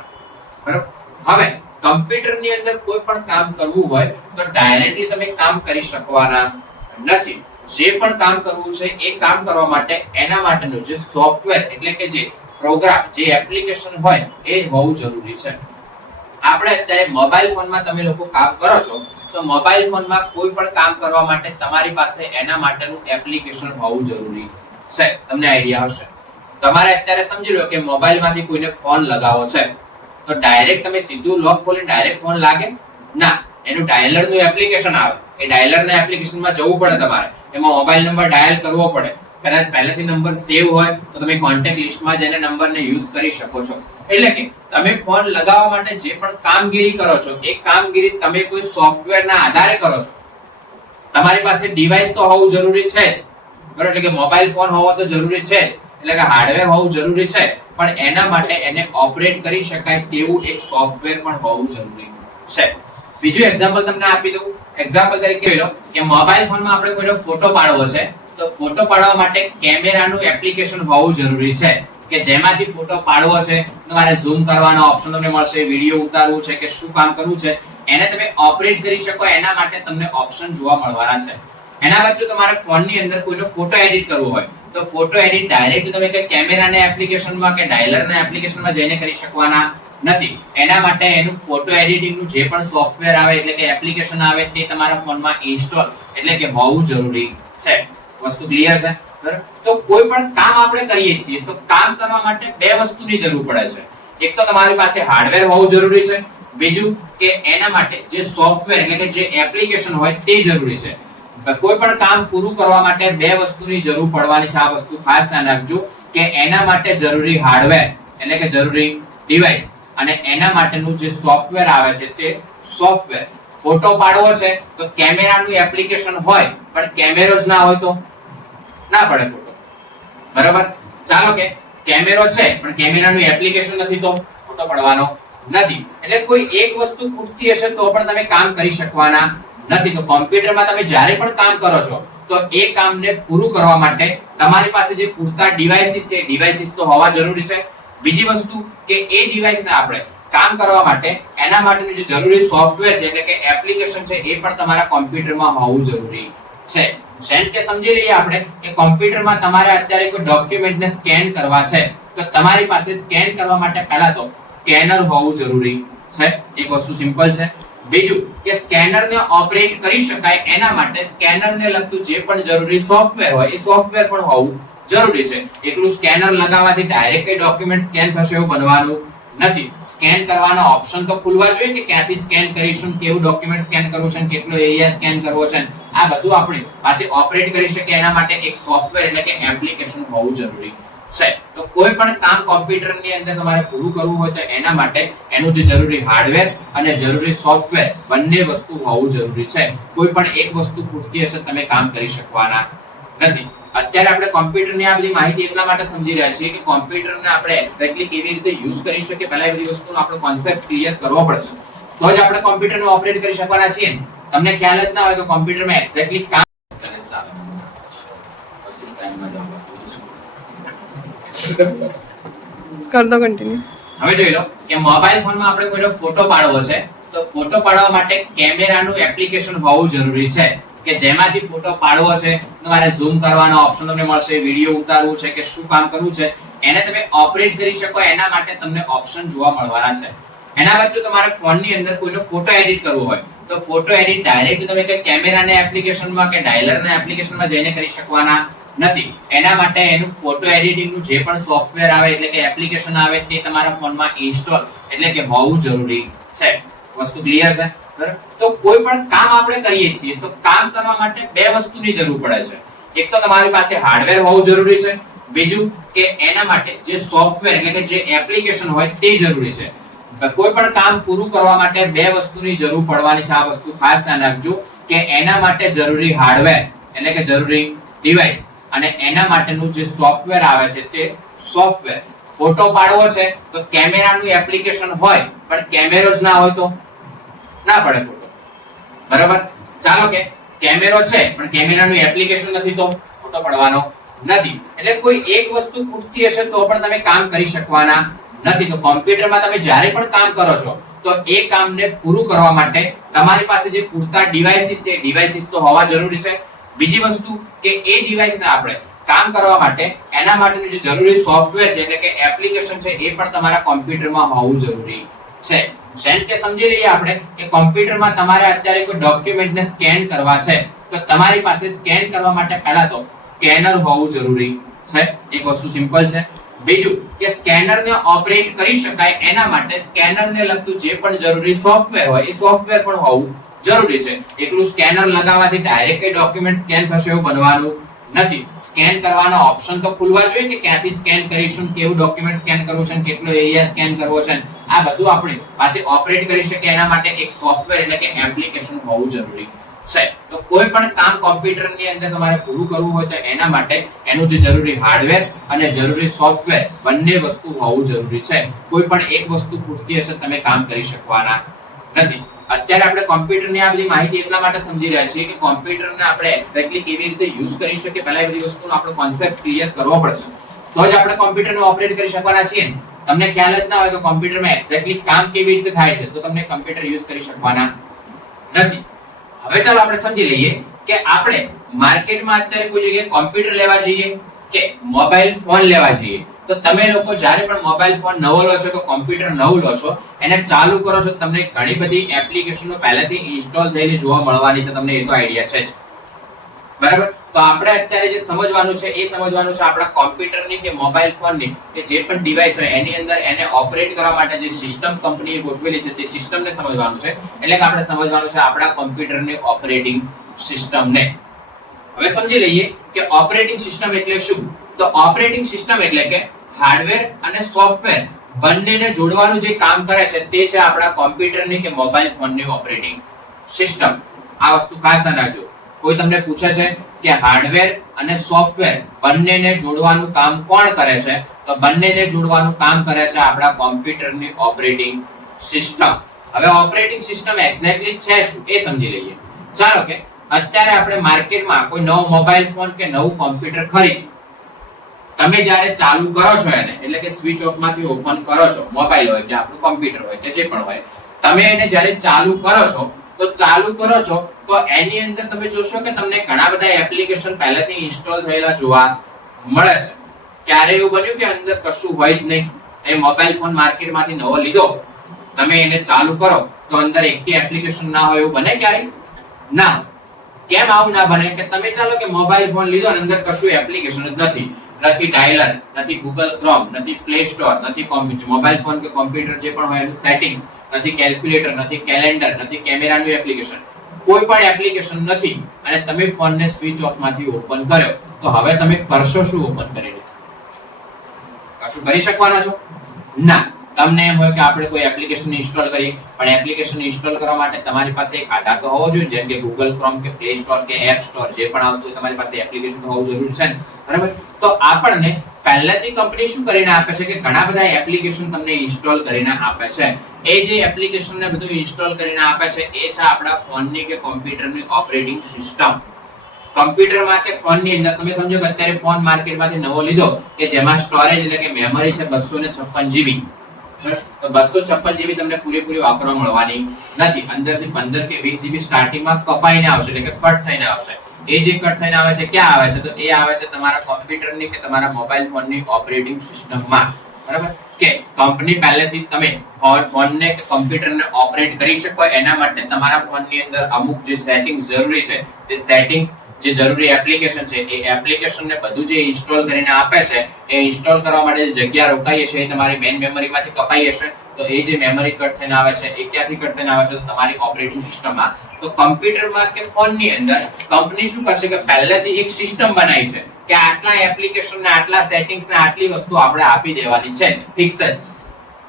બરાબર. હવે કમ્પ્યુટરની અંદર કોઈ પણ કામ કરવું હોય તો ડાયરેક્ટલી તમે કામ કરી શકવાના નથી. જે પણ કામ કરવું છે એ કામ કરવા માટે એના માટેનું જે સોફ્ટવેર એટલે કે જે પ્રોગ્રામ, જે એપ્લિકેશન હોય એ હોવું જરૂરી છે. આપણે અત્યારે મોબાઈલ ફોનમાં તમે લોકો કામ કરો છો તો મોબાઈલ ફોનમાં કોઈ પણ કામ કરવા માટે તમારી પાસે એના માટેનું એપ્લિકેશન હોવું જરૂરી છે. તમને આઈડિયા હશે. તમારે અત્યારે સમજી લો કે મોબાઈલમાંથી કોઈને ફોન લગાવો છે તો ડાયરેક્ટ તમે સીધું લોક ખોલીને ડાયરેક્ટ ફોન લાગે ના, એનું ડાયલરનું એપ્લિકેશન આવે. એ ડાયલરના એપ્લિકેશનમાં જવું પડે, તમારે એમાં મોબાઈલ નંબર ડાયલ કરવો પડે. કદાચ પહેલેથી નંબર સેવ હોય તો તમે કોન્ટેક્ટ લિસ્ટમાં જઈને નંબરને યુઝ કરી શકો છો. એટલે કે તમે ફોન લગાવવા માટે જે પણ કામગીરી કરો છો એ કામગીરી તમે કોઈ સોફ્ટવેરના આધારે કરો છો. તમારી પાસે ડિવાઇસ તો હોવું જરૂરી છે જ, બરાબર. એટલે કે મોબાઈલ ફોન હોવો તો જરૂરી છે જ, એટલે કે હાર્ડવેર હોવું જરૂરી છે, પણ એના માટે એને ઓપરેટ કરી શકાય તેવું એક સોફ્ટવેર પણ હોવું જરૂરી છે. બીજું એક્ઝામ્પલ તમને આપી દઉં. એક્ઝામ્પલ તરીકે લો કે મોબાઈલ ફોનમાં આપણે કોઈનો ફોટો પાડવો છે તો ફોટો પાડવા માટે કેમેરાનું એપ્લિકેશન હોવું જરૂરી છે કે જેમાંથી ફોટો પાડવો છે, તમારે ઝૂમ કરવાનો ઓપ્શન તમને મળશે, વિડિયો ઉતારવું છે કે શું કામ કરવું છે એને તમે ઓપરેટ કરી શકો, એના માટે તમને ઓપ્શન જોવા મળવાના છે. એના બાદ જો તમારે ફોનની અંદર કોઈનો ફોટો એડિટ કરવો હોય તો ફોટો એડિટ ડાયરેક્ટ તમે કે કેમેરાના એપ્લિકેશનમાં કે ડાયલરના એપ્લિકેશનમાં જઈને કરી શકવાના નથી. એના માટે એનું ફોટો એડિટિંગનું જે પણ સોફ્ટવેર આવે એટલે કે એપ્લિકેશન આવે તે તમારા ફોનમાં ઇન્સ્ટોલ એટલે કે હોવું જરૂરી છે. વસ્તુ ક્લિયર છે? તો કોઈ પણ કામ આપણે કરીએ છીએ તો કામ કરવા માટે બે વસ્તુની જરૂર પડે છે. એક તો તમારી પાસે હાર્ડવેર હોવું જરૂરી છે, બીજું કે એના માટે જે સોફ્ટવેર એટલે કે જે એપ્લિકેશન હોય તે જરૂરી છે. કોઈ પણ કામ પૂરું કરવા માટે બે વસ્તુની જરૂર પડવાની છે. આ વસ્તુ ખાસ ધ્યાન રાખજો કે એના માટે જરૂરી હાર્ડવેર એટલે કે જરૂરી ડિવાઇસ અને એના માટેનું જે સોફ્ટવેર આવે છે તે સોફ્ટવેર. ફોટો પાડવો છે તો કેમેરાનું એપ્લિકેશન હોય પણ કેમેરો જ ના હોય તો ના પડે ફોટો, બરાબર. ચાલો કે કેમેરો છે પણ કેમેરાનું એપ્લિકેશન નથી તો ફોટો પડવાનો નથી. એટલે કોઈ એક વસ્તુ ખૂટતી હશે તો પણ તમે કામ કરી શકવાના નથી. તો કોમ્પ્યુટરમાં તમે જ્યારે પણ કામ કરો છો તો એ કામને પૂરું કરવા માટે તમારી પાસે જે પૂરતા ડિવાઇસીસ છે ડિવાઇસીસ તો હોવા જરૂરી છે. બીજી વસ્તુ કે એ ડિવાઇસને આપણે કામ કરવા માટે એના માટેનું જે જરૂરી સોફ્ટવેર છે એટલે કે એપ્લિકેશન છે એ પણ તમારા કોમ્પ્યુટરમાં હોવું જરૂરી છે. જેમ કે સમજી લઈએ આપણે કે કોમ્પ્યુટરમાં તમારે અત્યારે કોઈ ડોક્યુમેન્ટને સ્કેન કરવા છે તો તમારી પાસે સ્કેન કરવા માટે પહેલા તો સ્કેનર હોવું જરૂરી છે. એક વસ્તુ સિમ્પલ છે. બીજું કે સ્કેનરને ઓપરેટ કરી શકાય એના માટે સ્કેનરને લગતું જે પણ જરૂરી સોફ્ટવેર હોય એ સોફ્ટવેર પણ હોવું જરૂરી છે. એકલું સ્કેનર લગાવવાથી ડાયરેક્ટ ડોક્યુમેન્ટ સ્કેન થશે એવું બનવાનું નથી. સ્કેન કરવાના ઓપ્શન તો ખુલવા જોઈએ કે ક્યાંથી સ્કેન કરીશું, કેવું ડોક્યુમેન્ટ સ્કેન કરવું છે, કેટલો એરિયા સ્કેન કરવો છે, આ બધું આપણી પાસે ઓપરેટ કરી શકે એના માટે એક સોફ્ટવેર એટલે કે એપ્લિકેશન હોવું જરૂરી છે. તો કોઈ પણ કામ કોમ્પ્યુટરની અંદર તમારે પૂરું કરવું હોય તો એના માટે એનું જે જરૂરી હાર્ડવેર અને જરૂરી સોફ્ટવેર બંને વસ્તુ હોવું જરૂરી છે. કોઈ પણ એક વસ્તુ ખૂટતી હશે તમે કામ કરી શકવાના નથી. અત્યારે આપણે કોમ્પ્યુટરની આ બધી માહિતી એટલા માટે સમજી રહ્યા છીએ કે કોમ્પ્યુટરને આપણે એક્ઝેક્ટલી કેવી રીતે યુઝ કરી શકીએ પહેલા એ બધી વસ્તુનો આપણો કોન્સેપ્ટ ક્લિયર કરવો પડશે તો જ આપણે કોમ્પ્યુટરને ઓપરેટ કરી શકવાના છીએ. તમને ખ્યાલ જ ના હોય તો કોમ્પ્યુટરમાં એક્ઝેક્ટલી કામ કર દો કન્ટિન્યુ. હવે જોઈ લો કે મોબાઈલ ફોનમાં આપણે કોઈનો ફોટો પાડવો છે તો ફોટો પાડવા માટે કેમેરાનું એપ્લિકેશન હોવું જરૂરી છે કે જેમાંથી ફોટો પાડવો છે, તમારે ઝૂમ કરવાનો ઓપ્શન તમને મળશે, વિડિયો ઉતારવું છે કે શું કામ કરવું છે એને તમે ઓપરેટ કરી શકો એના માટે તમને ઓપ્શન જોવા મળવાના છે. એના બાદ જો તમારે ફોનની અંદર કોઈનો ફોટો એડિટ કરવો હોય તો ફોટો એડિટ ડાયરેક્ટ તમે કે કેમેરાના એપ્લિકેશનમાં કે ડાયલરના એપ્લિકેશનમાં જઈને કરી શકવાના નથી. એના માટે એનું ફોટો એડિટિંગનું જે પણ સોફ્ટવેર આવે એટલે કે એપ્લિકેશન આવે તે તમારા ફોનમાં ઇન્સ્ટોલ એટલે કે હોવું જરૂરી છે. વસ્તુ ક્લિયર છે? બરાબર? તો કોઈ પણ કામ આપણે કરીએ છીએ તો કામ કરવા માટે બે વસ્તુની જરૂર પડે છે. એક તો તમારી પાસે હાર્ડવેર હોવું જરૂરી છે, બીજું કે એના માટે જે સોફ્ટવેર એટલે કે જે એપ્લિકેશન હોય તે જરૂરી છે. કોઈ પણ કામ પૂરું કરવા માટે બે વસ્તુની જરૂર પડવાની છે. આ વસ્તુ ખાસ ધ્યાન રાખજો કે એના માટે જરૂરી હાર્ડવેર એટલે કે જરૂરી ડિવાઇસ અને એના માટેનું જે સોફ્ટવેર આવે છે તે સોફ્ટવેર. ફોટો પાડવો છે તો કેમેરાનું એપ્લિકેશન હોય પણ કેમેરો જ ના હોય તો ના પડે ફોટો. બરાબર? ચાલો કે કેમેરો છે પણ કેમેરાનું એપ્લિકેશન નથી તો ફોટો પડવાનો નથી. એટલે કોઈ એક વસ્તુ ખૂટતી હશે તો પણ તમે કામ કરી શકવાના નથી. તો કોમ્પ્યુટરમાં તમે જ્યારે પણ કામ કરો છો તો એ કામને પૂરું કરવા માટે તમારી પાસે જે પૂરતા ડિવાઇસીસ છે ડિવાઇસીસ તો હોવા જરૂરી છે. બીજી વસ્તુ કે એ ડિવાઇસને આપણે કામ કરવા માટે એના માટેનું જે જરૂરી સોફ્ટવેર છે એટલે કે એપ્લિકેશન છે એ પણ તમારા કોમ્પ્યુટરમાં હોવું જરૂરી છે. જેમ કે સમજી લઈએ આપણે કે કોમ્પ્યુટરમાં તમારે અત્યારે કોઈ ડોક્યુમેન્ટને સ્કેન કરવા છે તો તમારી પાસે સ્કેન કરવા માટે પહેલા તો સ્કેનર હોવું જરૂરી છે. એક વસ્તુ સિમ્પલ છે. બીજું કે સ્કેનરને ઓપરેટ કરી શકાય એના માટે સ્કેનરને લગતું જે પણ જરૂરી સોફ્ટવેર હોય એ સોફ્ટવેર પણ હોવું જરૂરી છે. એકલું સ્કેનર લગાવવાથી ડાયરેક્ટ એ ડોક્યુમેન્ટ સ્કેન થશે એવું બનવાનું નથી. સ્કેન કરવાનો ઓપ્શન તો ખુલવા જોઈએ કે ક્યાંથી સ્કેન કરીશું, કેવું ડોક્યુમેન્ટ સ્કેન કરવું છે, કેટલો એરિયા સ્કેન કરવો છે, આ બધું આપણી પાસે ઓપરેટ કરી શકે એના માટે એક સોફ્ટવેર એટલે કે એપ્લિકેશન હોવું જરૂરી છે. તો કોઈ પણ કામ કોમ્પ્યુટરની અંદર તમારે પૂરું કરવું હોય તો એના માટે એનું જે જરૂરી હાર્ડવેર અને જરૂરી સોફ્ટવેર બંને વસ્તુ હોવું જરૂરી છે. કોઈ પણ એક વસ્તુ ખૂટતી હશે તમે કામ કરી શકવાના નથી. અત્યારે આપણે કોમ્પ્યુટરની આ બધી માહિતી એટલા માટે સમજી રહ્યા છીએ કે કોમ્પ્યુટરને આપણે એક્ઝેક્ટલી કેવી રીતે યુઝ કરી શકીએ પહેલા એ બધી વસ્તુનો આપણો કોન્સેપ્ટ ક્લિયર કરવો પડશે તો જ આપણે કોમ્પ્યુટરને ઓપરેટ કરી શકવાના છીએ. તમને ખ્યાલ જ ના હોય કે કોમ્પ્યુટરમાં એક્ઝેક્ટલી કામ કેવી રીતે થાય છે તો તમને કોમ્પ્યુટર યુઝ કરી શકવાના નથી. હવે ચાલો આપણે સમજી લઈએ કે આપણે માર્કેટમાં અત્યારે કોઈ જગ્યાએ કોમ્પ્યુટર લેવા જઈએ કે મોબાઈલ ફોન લેવા જઈએ તો તમે લોકો જ્યારે પણ મોબાઈલ ફોન નવો લો છો કે કોમ્પ્યુટર નવું લો છો એને ચાલુ કરો છો તમને ઘણી બધી એપ્લિકેશનો પહેલાથી ઇન્સ્ટોલ થયેલી જોવા મળવાની છે. તમને એ તો આઈડિયા છે જ. બરાબર? તો આપણે અત્યારે જે સમજવાનું છે એ સમજવાનું છે આપણા કોમ્પ્યુટરની કે મોબાઈલ ફોનની કે જે પણ ડિવાઇસ હોય એની અંદર એને ઓપરેટ કરવા માટે જે સિસ્ટમ કંપનીએ ગોઠવેલી છે તે સિસ્ટમને સમજવાનું છે. એટલે કે આપણે સમજવાનું છે આપણા કોમ્પ્યુટરની ઓપરેટિંગ સિસ્ટમને. હવે સમજી લઈએ કે ઓપરેટિંગ સિસ્ટમ એટલે શું? તો ઓપરેટિંગ સિસ્ટમ એટલે કે હાર્ડવેર અને સોફ્ટવેર બંનેને જોડવાનું જે કામ કરે છે તે છે આપણા કોમ્પ્યુટરની કે મોબાઈલ ફોનની ઓપરેટિંગ સિસ્ટમ. આ વસ્તુ ખાસ રાખજો. કોઈ તમને પૂછે છે કે હાર્ડવેર અને સોફ્ટવેર બંનેને જોડવાનું કામ કોણ કરે છે તો બંનેને જોડવાનું કામ કરે છે આપણા કોમ્પ્યુટરની ઓપરેટિંગ સિસ્ટમ. હવે ઓપરેટિંગ સિસ્ટમ એક્ઝેક્ટલી છે શું એ સમજી લઈએ. ચાલો કે અત્યારે આપણે માર્કેટમાં કોઈ નવો મોબાઈલ ફોન કે નવું કોમ્પ્યુટર ખરીદ તમે જ્યારે ચાલુ કરો છો એને એટલે કે સ્વિચ ઓફ માંથી ઓપન કરો છો મોબાઈલ હોય કે આપણું કોમ્પ્યુટર હોય કે જે પણ હોય તમે એને જ્યારે ચાલુ કરો છો તો એની અંદર તમે જોશો કે તમને ઘણા બધા એપ્લિકેશન પહેલાથી ઇન્સ્ટોલ થયેલા જોવા મળે છે. ક્યારે એવું બન્યું કે અંદર કશું હોય જ નહીં? એ મોબાઈલ ફોન માર્કેટમાંથી નવો લીધો તમે એને ચાલુ કરો તો અંદર એકટી એપ્લિકેશન ના હોય એવું બને ક્યારે? ના. કેમ આવું ના બને? કે તમે ચાલો કે મોબાઈલ ફોન લીધો અને અંદર કશું એપ્લિકેશન જ નથી. નથી ડાયલર, નથી ગૂગલ ક્રોમ, નથી પ્લે સ્ટોર, નથી કોમ્પ્યુટર મોબાઈલ ફોન કે કોમ્પ્યુટર જે પણ હોય એનું સેટિંગ્સ, નથી કેલ્ક્યુલેટર, નથી કેલેન્ડર, નથી કેમેરાનું એપ્લિકેશન, કોઈ પણ એપ્લિકેશન નથી અને તમે ફોનને સ્વિચ ઓફ માંથી ઓપન કર્યો તો હવે તમે કરશો શું ઓપન કરીને? કશું કરી શકવાના છો? ના. તમને એમ હોય કે આપણે કોઈ એપ્લિકેશન ઇન્સ્ટોલ કરીએ પણ એપ્લિકેશન ઇન્સ્ટોલ કરવા માટે તમારી પાસે એક આધાર તો હોવો જોઈએ જેમ કે ગૂગલ ક્રોમ કે પ્લે સ્ટોર કે એપ સ્ટોર જે પણ આવતું હોય તમારી પાસે એપ્લિકેશન તો હોવું જરૂરી છે ને. બરાબર? તો આપણને પહેલાથી કંપની શું કરીને આપે છે કે ઘણા બધા એપ્લિકેશન તમને ઇન્સ્ટોલ કરીને આપે છે. એ જે એપ્લિકેશન ને બધું ઇન્સ્ટોલ કરીને આપે છે એ છે આપણા ફોનની કે કોમ્પ્યુટરની ઓપરેટિંગ સિસ્ટમ. કોમ્પ્યુટરમાં કે ફોનની અંદર તમે સમજો કે અત્યારે ફોન માર્કેટમાંથી નવો લીધો કે જેમાં સ્ટોરેજ એટલે કે મેમરી છે 256 GB. તો 256 GB તમને પૂરેપૂરી વાપરવા મળવાની નથી. અંદરથી 15 કે 20 GB સ્ટાર્ટિંગમાં કપાઈને આવશે એટલે કે કટ થઈને આવશે. એ જે કટ થઈને આવે છે ક્યાં આવે છે? તો એ આવે છે તમારા કોમ્પ્યુટરની કે તમારા મોબાઈલ ફોનની ઓપરેટિંગ સિસ્ટમમાં. બરાબર? કે કંપની પહેલેથી તમે ફોનને કે કોમ્પ્યુટરને ઓપરેટ કરી શકો એના માટે તમારા ફોનની અંદર અમુક જે સેટિંગ્સ જરૂરી છે તે સેટિંગ્સ જે જરૂરી એપ્લિકેશન છે એ એપ્લિકેશનને બધું જે ઇન્સ્ટોલ કરીને આપે છે એ ઇન્સ્ટોલ કરવા માટે જે જગ્યા રોકાઈ છે એ તમારી મેઇન મેમરીમાંથી કપાઈ હશે તો એ જે મેમરી કટ થઈને આવે છે એ ક્યાંથી કટ થઈને આવે છે? તો તમારી ઓપરેટિંગ સિસ્ટમમાં. તો કમ્પ્યુટરમાં કે ફોનની અંદર કંપની શું કરશે કે પહેલેથી એક સિસ્ટમ બનાવી છે કે આટલા એપ્લિકેશન ને આટલા સેટિંગ્સ ને આટલી વસ્તુ આપણે આપી દેવાની છે ફિક્સ જ,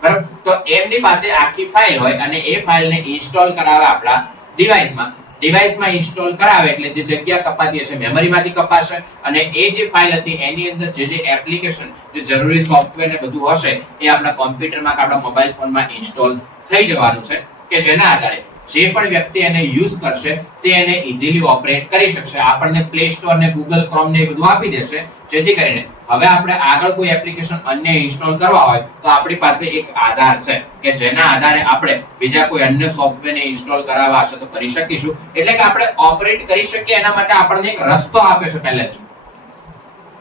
બરાબર? તો એમની પાસે આખી ફાઇલ હોય અને એ ફાઇલને ઇન્સ્ટોલ કરાવે આપણા ડિવાઇસમાં ઇન્સ્ટોલ કરાવે એટલે જે જગ્યા કપાતી હશે મેમરીમાંથી કપાશે અને એ જે ફાઇલ હતી એની અંદર જે એપ્લિકેશન જે જરૂરી સોફ્ટવેર ને બધું હશે એ આપણા કોમ્પ્યુટરમાં કે આપણા મોબાઈલ ફોનમાં ઇન્સ્ટોલ થઈ જવાનું છે કે જેના આધારે જે પણ વ્યક્તિ એને યુઝ કરશે તે એને ઈઝીલી ઓપરેટ કરી શકશે. આપણને પ્લે સ્ટોર ને ગૂગલ ક્રોમ ને એ બધું આપી દેશે જેથી કરીને હવે આપણે આગળ કોઈ એપ્લિકેશન અન્ય ઇન્સ્ટોલ કરવા હોય તો આપણી પાસે એક આધાર છે કે જેના આધારે આપણે બીજા કોઈ અન્ય સોફ્ટવેરને ઇન્સ્ટોલ કરાવવા હશે તો કરી શકીશું. એટલે કે આપણે ઓપરેટ કરી શકીએ એના માટે આપણને એક રસ્તો આપ્યો છે પહેલેથી,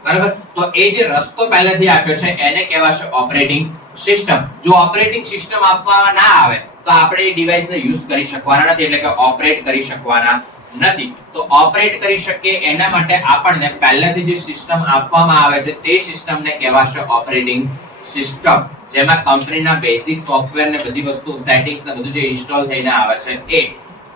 બરાબર? તો એ જે રસ્તો પહેલેથી આપ્યો છે એને કહેવાશે ઓપરેટિંગ સિસ્ટમ. જો ઓપરેટિંગ સિસ્ટમ આપવામાં ના આવે તો આપણે એ ડિવાઇસને યુઝ કરી શકવાના નથી, એટલે કે ઓપરેટ કરી શકવાના નથી. તો ઓપરેટ કરી શકીએ એના માટે આપણને પહેલેથી જે સિસ્ટમ આપવામાં આવે છે તે સિસ્ટમને કહેવાશે ઓપરેટિંગ સિસ્ટમ, જેમાં કંપનીના બેઝિક સોફ્ટવેર ને બધી વસ્તુ સેટિંગ્સ ને બધું જે ઇન્સ્ટોલ થઈને આવે છે એ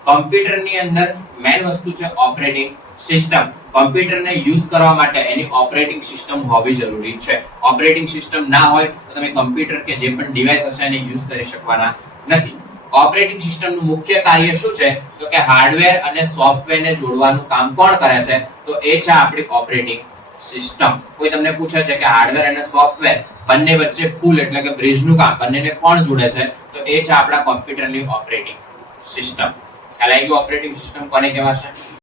કમ્પ્યુટરની અંદર મેઇન વસ્તુ છે ઓપરેટિંગ સિસ્ટમ. કમ્પ્યુટરને યુઝ કરવા માટે એની ઓપરેટિંગ સિસ્ટમ હોવી જરૂરી છે. ઓપરેટિંગ સિસ્ટમ ના હોય તો તમે કમ્પ્યુટર કે જે પણ ડિવાઇસ હશે એને યુઝ કરી શકવાના નથી. ઓપરેટિંગ સિસ્ટમનું મુખ્ય કાર્ય શું છે? તો કે હાર્ડવેર અને સોફ્ટવેરને જોડવાનું કામ કોણ કરે છે? તો એ છે આપણી ઓપરેટિંગ સિસ્ટમ. કોઈ તમને પૂછે છે કે હાર્ડવેર અને સોફ્ટવેર બંને વચ્ચે પુલ એટલે કે બ્રિજનું કામ બંનેને કોણ જોડે છે? તો એ છે આપણા કમ્પ્યુટરની ઓપરેટિંગ સિસ્ટમ. ખ્યાલ આવી ગયો ઓપરેટિંગ સિસ્ટમ કોને કહેવાશે?